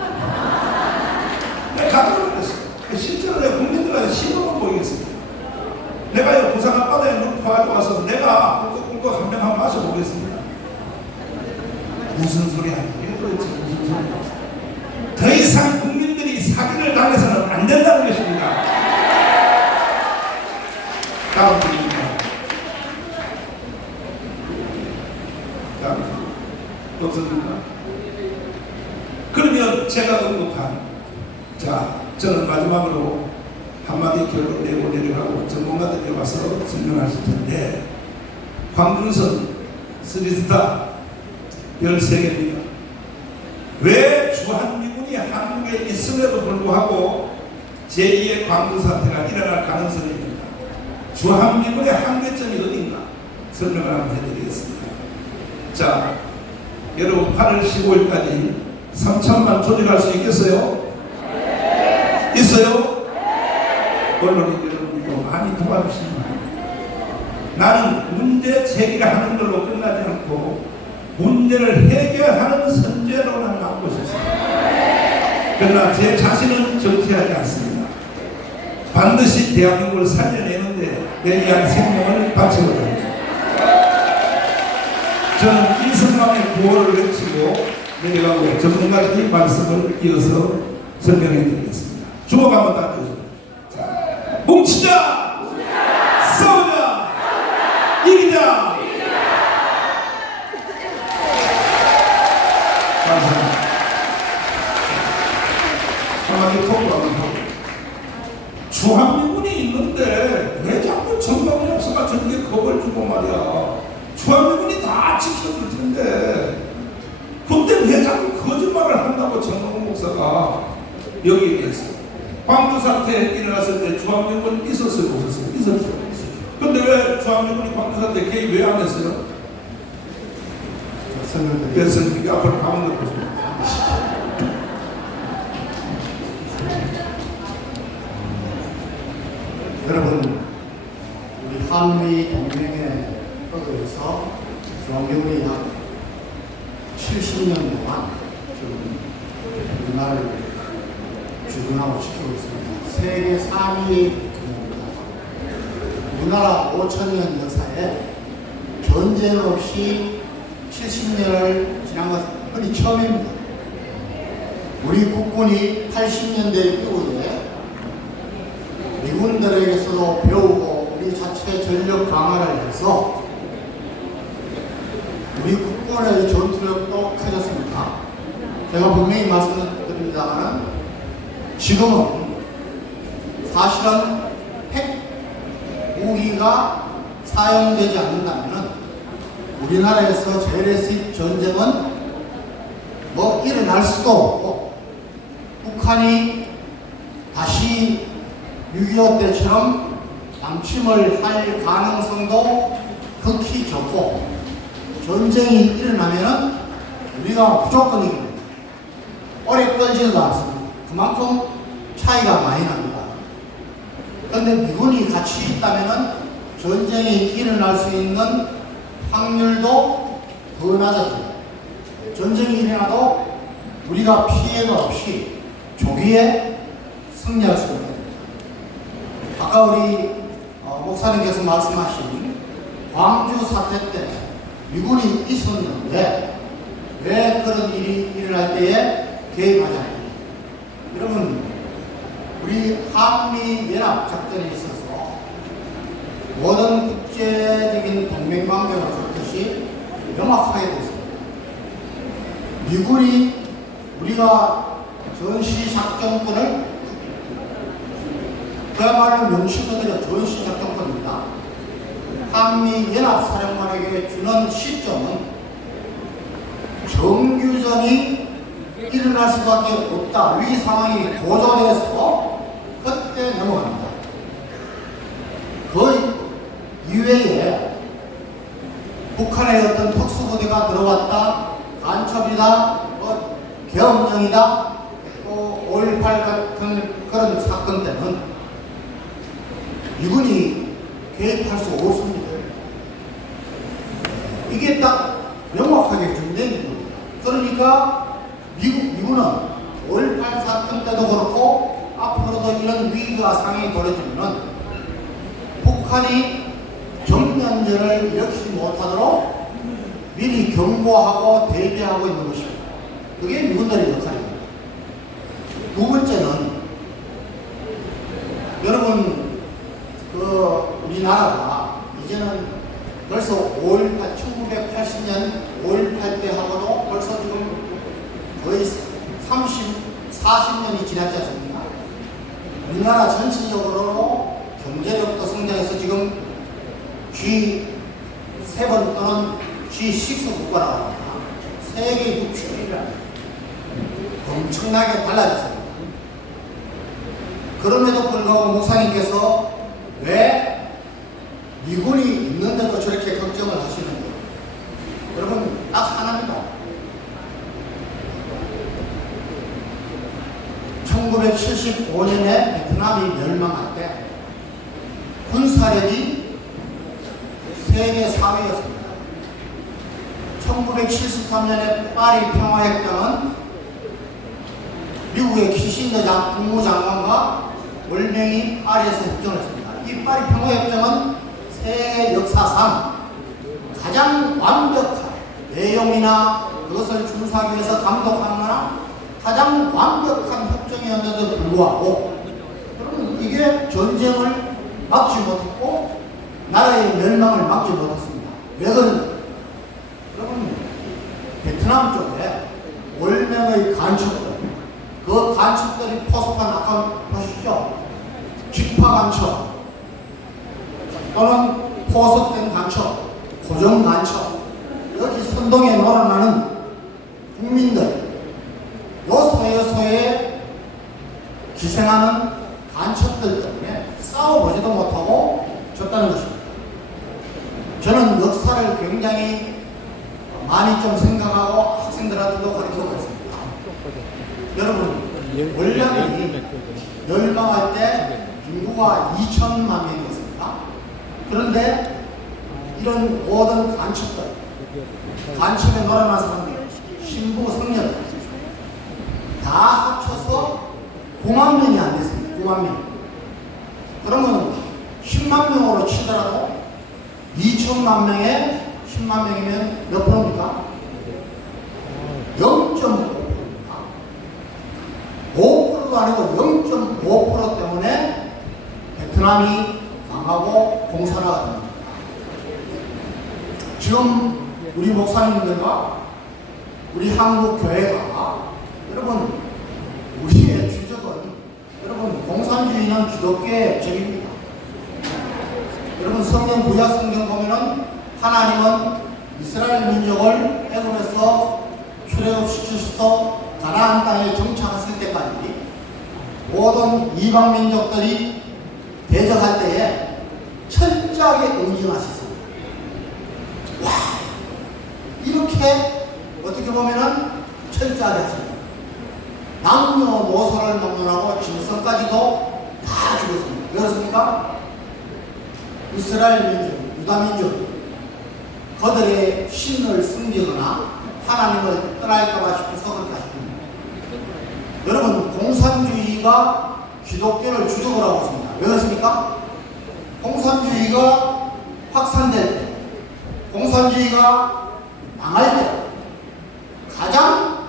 내가 가져오라 그랬어요. 실제로 내가 국민들한테 시범을 보이겠습니다. 내가 이 부산 앞바다에 물 퍼가져와서 내가 꿀꺽꿀꺽 한 병 한번 마셔보겠습니다. 무슨 소리야? 이게 도대체 무슨 소리야? 더 이상 국민들이 사기를 당해서는 안 된다는 것입니다. 다음 질문입니다. 다음 질문. 없습니까? 그러면 제가 언급한, 자, 저는 마지막으로 한마디 결론 내고 내려가고 전문가들이 와서 설명하실 텐데, 황준선 3스타 별 3개입니다. 왜 주한미군이 한국에 있음에도 불구하고 제2의 광주 사태가 일어날 가능성이 있는가? 주한미군의 한계점이 어딘가 설명을 한번 해드리겠습니다. 자, 여러분 8월 15일까지 3천만 조직할 수 있겠어요? 있어요? 언론인 여러분도 많이 도와주시면 나는 문제 제기를 하는 걸로 끝나지 않고 문제를 해결하는 선제로 나는 남고 싶습니다. 그러나 제 자신은 정치하지 않습니다. 반드시 대한민국을 살려내는데 내 위한 생명을 바치고자 합니다. 저는 이승만의 구호를 외치고 내려가고 전문가들이 말씀을 이어서 설명해 드리겠습니다. 주먹 한번 닦여주세요. 자, 뭉치자! 싸우자! 이기자! 감사합니다. 한마디 토크 한번 하고. 주한미군이 있는데 왜 자꾸 정방위 역사가 저렇게 겁을 주고 말이야. 주한미군이 다 지켜줄 텐데 근데 왜 자꾸 거짓말을 한다고 정몽 목사가 여기에 대해서. 광주 사태 일어났을 때 주한미군 있었어요? 없었어요? 있었어요. 근데 왜 주한미군이 광주 사태 개입 왜 안 했어요? 됐습니까? 앞으로 가면 되겠습니다. 여러분, 우리 한미 동맹의 의해서 주한미군이 약 70년 동안 지금 우리나라를 주둔하고 지키고 있습니다. 세계 3위 국가입니다. 우리나라 5,000년 역사에 전쟁 없이 70년을 지난 것은 흔히 처음입니다. 우리 국군이 80년대 이후에 미군들에게서도 배우고 우리 자체 전력 강화를 해서 우리 국군의 전투력도 커졌습니다. 제가 분명히 말씀드립니다만 지금은 사실은 핵 무기가 사용되지 않는다면 우리나라에서 재래식 전쟁은 뭐 일어날 수도 없고 북한이 다시 6.25 때처럼 남침을 할 가능성도 극히 적고 전쟁이 일어나면은 우리가 무조건 이깁니다. 오래 끌지도 않습니다. 그만큼 차이가 많이 납니다. 그런데 미군이 같이 있다면은 전쟁이 일어날 수 있는 확률도 더 낮아집니다. 전쟁이 일어나도 우리가 피해가 없이 조기에 승리할 수 있습니다. 아까 우리 목사님께서 말씀하신 광주 사태 때 미군이 있었는데 왜 그런 일이 일어날 때에 개입하지 않습니까? 여러분, 우리 한미연합 작전에 있어서 모든 국제적인 동맹관계가 그렇듯이 명확하게 되어 있습니다. 미군이 우리가 전시작전권을 그야말로 명시로 드려 전시작전권입니다. 한미연합사령관에게 주는 시점은 정규전이 일어날 수밖에 없다. 위 상황이 고조돼서 그때 넘어갑니다. 그 이외에 북한의 어떤 특수부대가 들어왔다, 간첩이다, 계엄령이다, 또 5.18 같은 그런 사건 때는 미군이 개입할 수 없습니다. 이게 딱 명확하게 준비된 겁니다. 그러니까 미군은 5.18 사건 때도 그렇고 앞으로도 이런 위기가 상황이 벌어지면 북한이 정면전을 일으키지 못하도록 미리 경고하고 대비하고 있는 것입니다. 그게 미군들의 역할입니다. 두 번째는 여러분 우리나라가 이제는 벌써 5.18 1980년 5.18 때 하고도 벌써 지금 거의 40년이 지났지 않습니까? 우리나라 전체적으로 경제력도 성장해서 지금 G7 또는 G6 국가라고 합니다. 세계 6천이라 엄청나게 달라졌습니다. 그럼에도 불구하고 목사님께서 왜 미군이 있는데도 저렇게 걱정을 하시는지 여러분 딱 하나입니다. 1975년에 베트남이 멸망할 때 군사력이 세계 4위였습니다. 1973년에 파리 평화협정은 미국의 키신더 국무장관과 월명이 파리에서 협정을 했습니다. 이 파리 평화협정은 세계 역사상 가장 완벽한 내용이나 그것을 준수하기 위해서 감독하는 거나 가장 완벽한 협정이었는데도 불구하고 그러면 이게 전쟁을 막지 못했고 나라의 멸망을 막지 못했습니다. 왜 그런가? 여러분 베트남 쪽에 월명의 간첩들 그 간첩들이 포섭한 아까 보시죠. 직파 간첩 또는 포섭된 간첩 고정 간첩 여기 선동에 놀아나는 국민들 요소에 기생하는 간첩들 때문에 싸워보지도 못하고 졌다는 것입니다. 저는 역사를 굉장히 많이 좀 생각하고 학생들한테도 가르치고 있습니다. 여러분 월남이 멸망할 때 인구가 2천만 명이었습니다. 그런데 이런 모든 간첩에 놀아난 사람들 신부 성녀 다 합쳐서 9만 명이 안 됐습니다. 9만 명. 그러면 10만 명으로 치더라도 2천만 명에 10만 명이면 몇 프로입니까? 0.5%입니다. 5%도 아니고 0.5% 때문에 베트남이 강하고 공산화가 됩니다. 지금 우리 목사님들과 우리 한국 교회가 여러분 우리의 주적은 여러분 공산주의는 기독교의 적입니다. 여러분 성경 구약 성경 보면은 하나님은 이스라엘 민족을 애굽에서 출애굽시키셔서 가나안 땅에 정착했을 때까지 모든 이방 민족들이 대적할 때에 철저하게 응징하셨습니다. 와, 이렇게 어떻게 보면은 철저하게 하십니다. 남녀노소를 막론하고 짐승까지도 다 죽였습니다. 왜 그렇습니까? 이스라엘 민족, 유다 민족, 그들의 신을 숨기거나 하나님을 떠날까봐 싶어서 그렇게 하십니다. 여러분, 공산주의가 기독교를 주적을 하고 있습니다. 왜 그렇습니까? 공산주의가 확산될 때, 공산주의가 망할 때 가장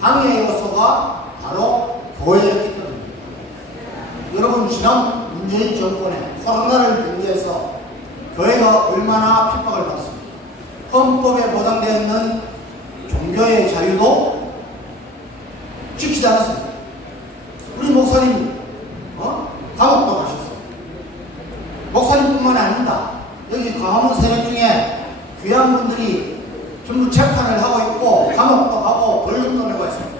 방해 요소가 바로 교회였기 때문입니다. 여러분, 지난 문재인 정권의 코로나를 경계해서 교회가 얼마나 핍박을 받습니다. 헌법에 보장되어 있는 종교의 자유도 지키지 않았습니다. 우리 목사님 감옥도 가셨어요. 목사님뿐만 아닙니다. 여기 광화문 세력 중에 귀한 분들이 전부 재판을 하고 있고 감옥도 가고 벌금도 내고 있습니다.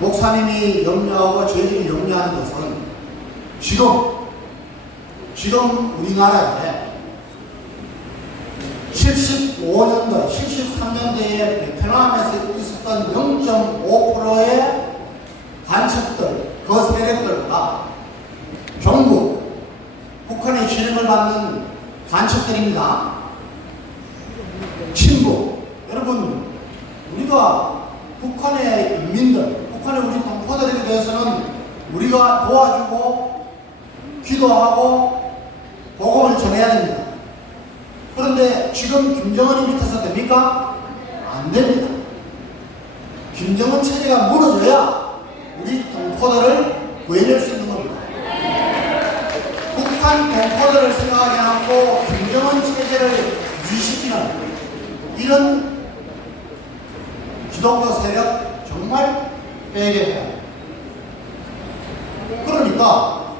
목사님이 염려하고 저희들이 염려하는 것은 지금 우리나라에 75년도, 73년도에 베트남에서 있었던 0.5%의 간첩들, 그 세력들보다 전부 북한의 지령을 받는 간첩들입니다. 친구, 여러분, 우리가 북한의 인민들, 북한의 우리 동포들에 대해서는 우리가 도와주고 기도하고 복음을 전해야 됩니다. 그런데 지금 김정은이 밑에서 됩니까? 안 됩니다. 김정은 체제가 무너져야 우리 동포들을 구해낼 수 있는 겁니다. 북한 동포들을 생각하지 않고 김정은 체제를 유지시키는 이런 기독교 세력 정말 빼게 해요. 그러니까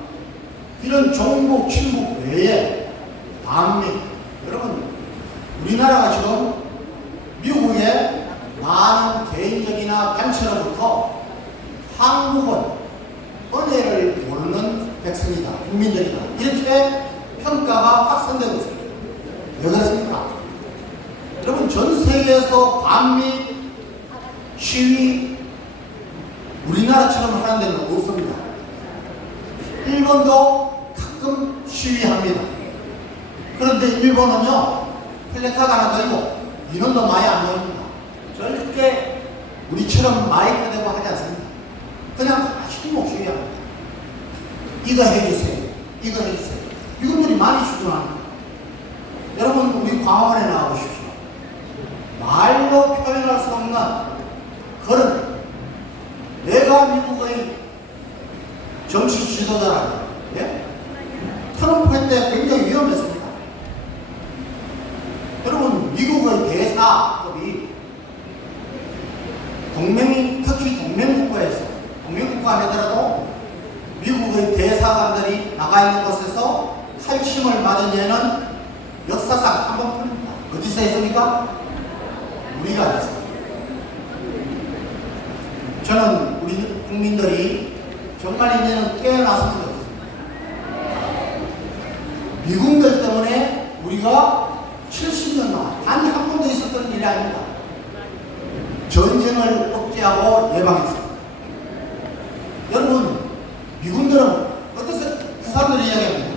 이런 종북, 친북 외에 반미, 여러분, 우리나라가 지금 미국의 많은 개인적이나 단체로부터 한국은 은혜를 모르는 백성이다, 국민들이다, 이렇게 평가가 확산되고 있습니다. 왜 그렇습니까? 여러분, 전 세계에서 반미 시위 우리나라처럼 하는 데는 없습니다. 일본도 가끔 시위합니다. 그런데 일본은요, 플래카드 하나 들고 인원도 많이 안 모입니다. 절대 우리처럼 마이크 대고 하지 않습니다. 그냥 시민목 시위합니다. 이거 해주세요, 이거 해주세요. 이분들이 많이 주둔합니다. 여러분, 우리 광화문에 나와보십시오. 말로 표현할 수 없는 그런, 내가 미국의 정치 지도자라고, 예? 트럼프 때 굉장히 위험했습니다. 여러분, 미국의 대사급이 동맹이, 특히 동맹국가에서, 동맹국가 아니더라도 미국의 대사관들이 나가 있는 곳에서 칼침을 맞은 예는 역사상 한 번뿐입니다. 어디서 했습니까? 우리가 했습니다. 저는 우리 국민들이 정말 이제는 깨어났으면 좋겠습니다. 미군들 때문에 우리가 70년 동안 단 한 번도 있었던 일이 아닙니다. 전쟁을 억제하고 예방했습니다. 여러분, 미군들은 어떠세요? 그 사람들이 이야기합니다.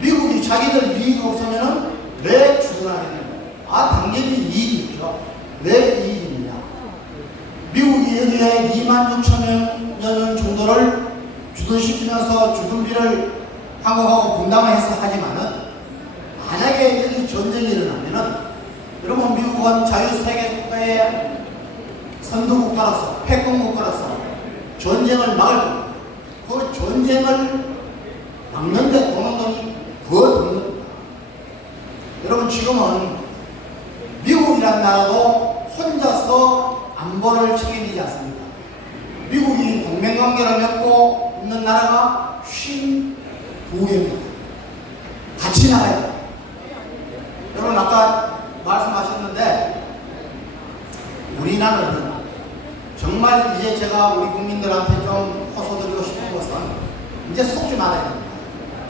미국이 자기들 이익이 없으면은 왜 주둔하게 됩니까? 아, 당연히 이익이 있죠. 왜 이익이냐? 미국이 여기에 26,000년 정도를 주둔시키면서 주둔비를 한국하고 분담해서 하지만은 만약에 여기 전쟁이 일어나면은 여러분 미국은 자유세계 국가의 선두국가로서 패권국가로서 전쟁을 막을 겁니다. 그 전쟁을 막는데 도는 돈이 더 듭니다. 여러분 지금은 미국이란 나라도 혼자서 안보를 책임지지 않습니다. 미국이 동맹관계를 맺고 있는 나라가 52개입니다. 같이 나가야 돼요. 여러분 아까 말씀하셨는데 우리나라는 정말 이제 제가 우리 국민들한테 좀 호소드리고 싶은 것은 이제 속지 말아야 됩니다.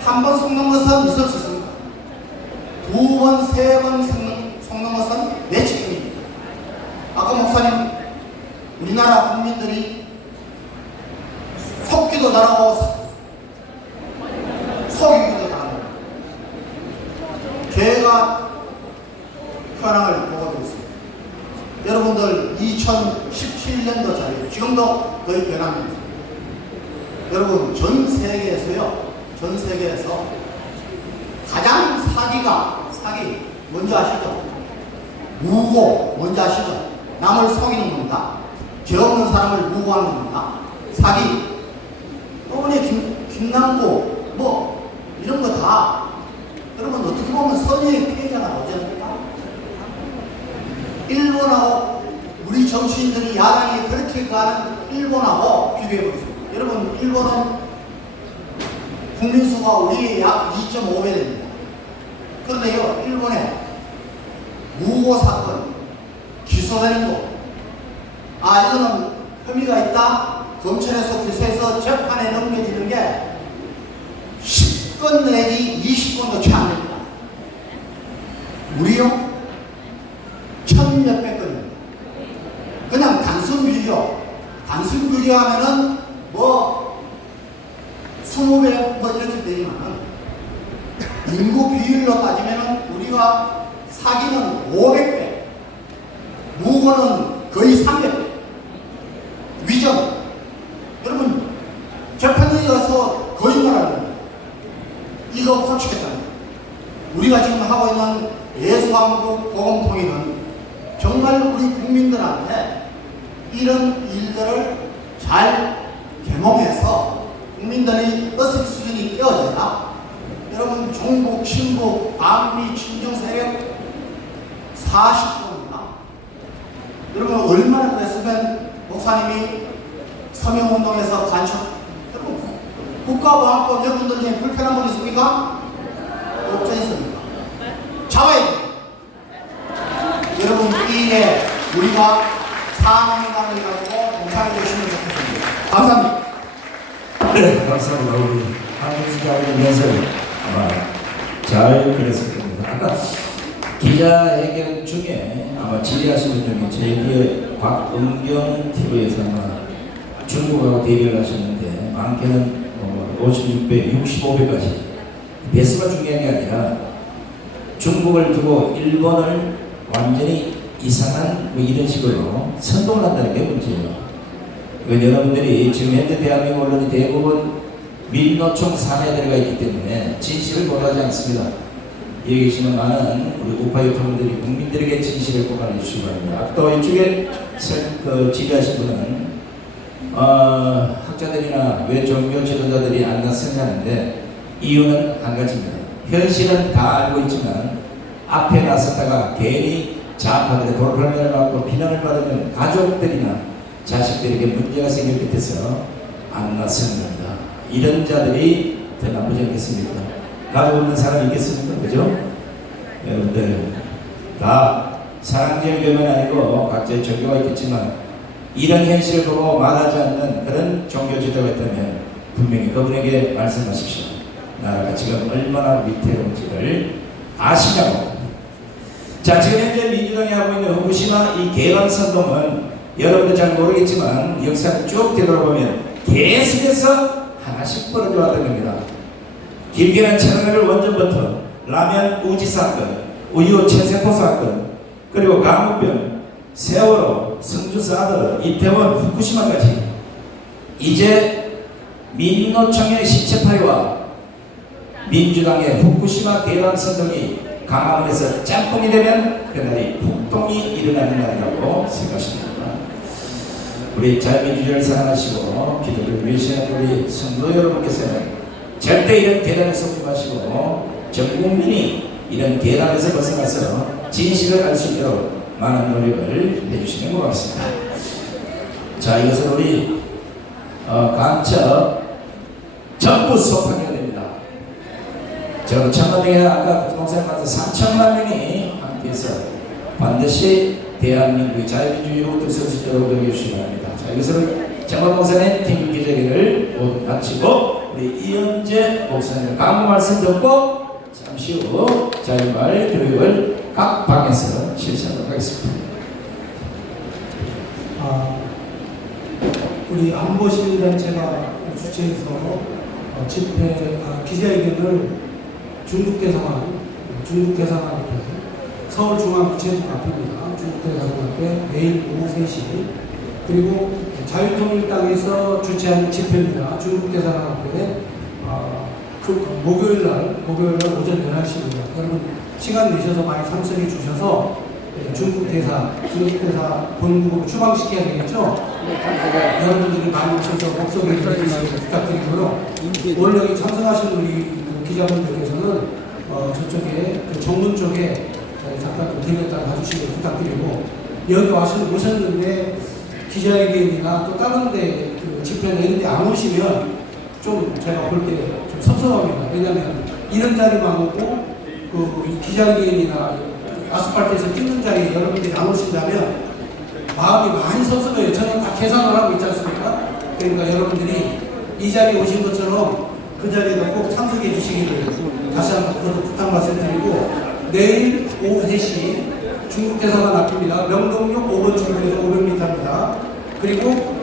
한 번 속는 것은 있을 수 있습니다. 두 번, 세 번 속는 것은 내 책임입니다. 아까 목사님 우리나라 국민들이 속기도 잘하고 속이기도 잘합니다. 제가 현황을 보고 있습니다. 여러분들 2017년도 자료 지금도 거의 변합니다. 여러분 전 세계에서요, 전 세계에서 가장 사기 뭔지 아시죠? 무고 뭔지 아시죠? 남을 속이는 겁니다. 죄 없는 사람을 무고하는 겁니다. 사기. 이번에 김남구 뭐 이런 거 다 여러분 어떻게 보면 선의의 피해자가 나오지 않습니까? 일본하고 우리 정치인들이 야당이 그렇게 가는 일본하고 비교해 보겠습니다. 여러분 일본은 국민수가 우리의 약 2.5배 됩니다. 그런데요 일본에 무고 사건 기소되는 거 이거는 혐의가 있다 검찰에서 기소해서 재판에 넘겨지는 게 10건 내지 20건도 채 안 됩니다. 우리요 1,000몇백 건입니다. 그냥 단순 비교하면은 뭐 20배 뭐 이렇게 되지만은 인구 비율로 따지면은 우리가 사기는 500배, 무고는 거의 300배. 위정. 여러분 재판에 가서 거짓말하는 거예요. 이거 고치겠다는 거예요. 우리가 지금 하고 있는 예수한국 복음통일은 정말 우리 국민들한테 이런 일들을 잘 개몽해서 국민들의 의식 수준이 띄어져야 여러분 종북, 친북, 반미, 친중 세력 40%입니다. 여러분 얼마나 그랬으면 목사님이 서명운동에서 간첩 여러분 국가보안법 여러분들 중에 불편한 분 있습니까? 없지 있습니까? 잡아야 돼요. 여러분 이 일에 우리가 사명감을 가지고 봉사해 주시면 좋겠습니다. 감사합니다. 네, 감사합니다. 우리 한국시장의 연설 아마 잘 그랬을 겁니다. 아까 기자회견 중에 아마 질의하시는 중에 제2의 곽은경 TV에서 아마 중국하고 대결을 하셨는데 많게는 56배, 65배까지 배수가 중요한 게 아니라 중국을 두고 일본을 완전히 이상한 뭐 이런 식으로 선동을 한다는 게 문제예요. 여러분들이 지금 현재 대한민국 언론이 대부분 민노총 산하에 들어가 있기 때문에 진실을 보도하지 않습니다. 여기 계시는 많은 우리 우파 유튜버들이 국민들에게 진실을 보관해 주시기 바랍니다. 또 이쪽에 지휘하신 분은 학자들이나 왜 종교 지도자들이 안 나서냐는데 이유는 한 가지입니다. 현실은 다 알고 있지만 앞에 나섰다가 괜히 좌파들의 돌팔매를 받고 비난을 받으면 가족들이나 자식들에게 문제가 생길 것 같아서 안 나서는 겁니다. 이런 자들이 더 나쁘지 않겠습니까? 가족 없는 사람이 있겠습니까? 그죠? 여러분들 다 사랑제일 교회는 아니고 각자의 종교가 있겠지만 이런 현실을 보고 말하지 않는 그런 종교 지도가 있다면 분명히 그분에게 말씀하십시오. 나라가 지금 얼마나 위태로운지를 아시냐고. 자, 지금 현재 민주당이 하고 있는 후쿠시마 이 개방선동은 여러분들 잘 모르겠지만 역사를 쭉 되돌아보면 계속해서 하나씩 벌어져 왔던 겁니다. 길게는 천안을 원전부터 라면 우지 사건, 우유 체세포 사건, 그리고 강우병, 세월호, 성주 사드, 이태원, 후쿠시마까지 이제 민노총의 시체 파이와 민주당의 후쿠시마 대란 선동이 강화문에서 짬뽕이 되면 그날이 폭동이 일어나는 날이라고 생각하십니다. 우리 자유민주주의를 사랑하시고 기독교를 위시하는 우리 성도 여러분께서는 절대 이런 대단에 속지 마시고 전 국민이 이런 대단에서 벗어나서 진실을 알 수 있도록 많은 노력을 해주시면 고맙습니다. 자, 이것은 우리 간첩 전부 소탕해야 됩니다. 저 청와대에 아까 부동산 가서 3천만 명이 함께해서 반드시 대한민국의 자유민주주의로 뜻을 노력해 주시기 바랍니다. 자, 이것을 정말 목사님 팀 기자회견을 모두 마치고 우리 이현재 목사님 강구 말씀 듣고 잠시 후 자유말 교육을 각 방에서 실시하도록 하겠습니다. 우리 안보시민단체가 주최해서 기자회견을 중국대사관 앞에 서울중앙구체국 앞입니다. 중국대사관 앞에 내일 오후 3시 그리고 자유통일당에서 주최하는 집회입니다. 중국대사관 앞에 목요일날 오전 11시입니다. 여러분 시간 내셔서 많이 참석해 주셔서 중국대사 본국으로 추방시켜야 되겠죠? 여러분들이 많이 오셔서 목소리를 들어주시길 부탁드리고요. 오늘 여기 참석하신 우리 기자분들께서는 저쪽에 정문 쪽에 잠깐 좀 들렸다가 봐주시길 부탁드리고 여기 오셨는데 기자회견이나 또 다른 데 집회나 이런 데 안 오시면 좀 제가 볼 때 좀 섭섭합니다. 왜냐하면 이런 자리만 오고 이 기자회견이나 아스팔트에서 뛰는 자리에 여러분들이 안 오신다면 마음이 많이 섭섭해요. 저는 다 계산을 하고 있지 않습니까? 그러니까 여러분들이 이 자리에 오신 것처럼 그 자리에 꼭 참석해 주시기를 다시 한번 부탁 말씀드리고 내일 오후 3시 중국대사관 앞입니다. 명동역 5번 출구에서 500m입니다. 그리고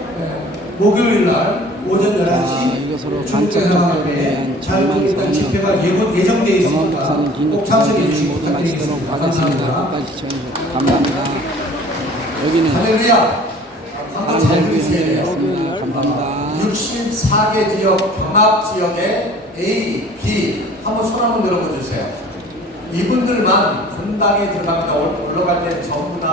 목요일날 오전 11시 중국대사관 앞에 자유민주당 집회가 예정되어 있으니까 꼭 참석해 주시기 부탁드리겠습니다. 감사합니다. 감사합니다. 여기는 할렐루야. 한번 잘 들으셔야 돼요. 감사합니다. 64개 지역 경합 지역의 A, B 한번 손 한번 들어봐 주세요. 이분들만 분당에 들어갑니다. 올라갈 때 전부 다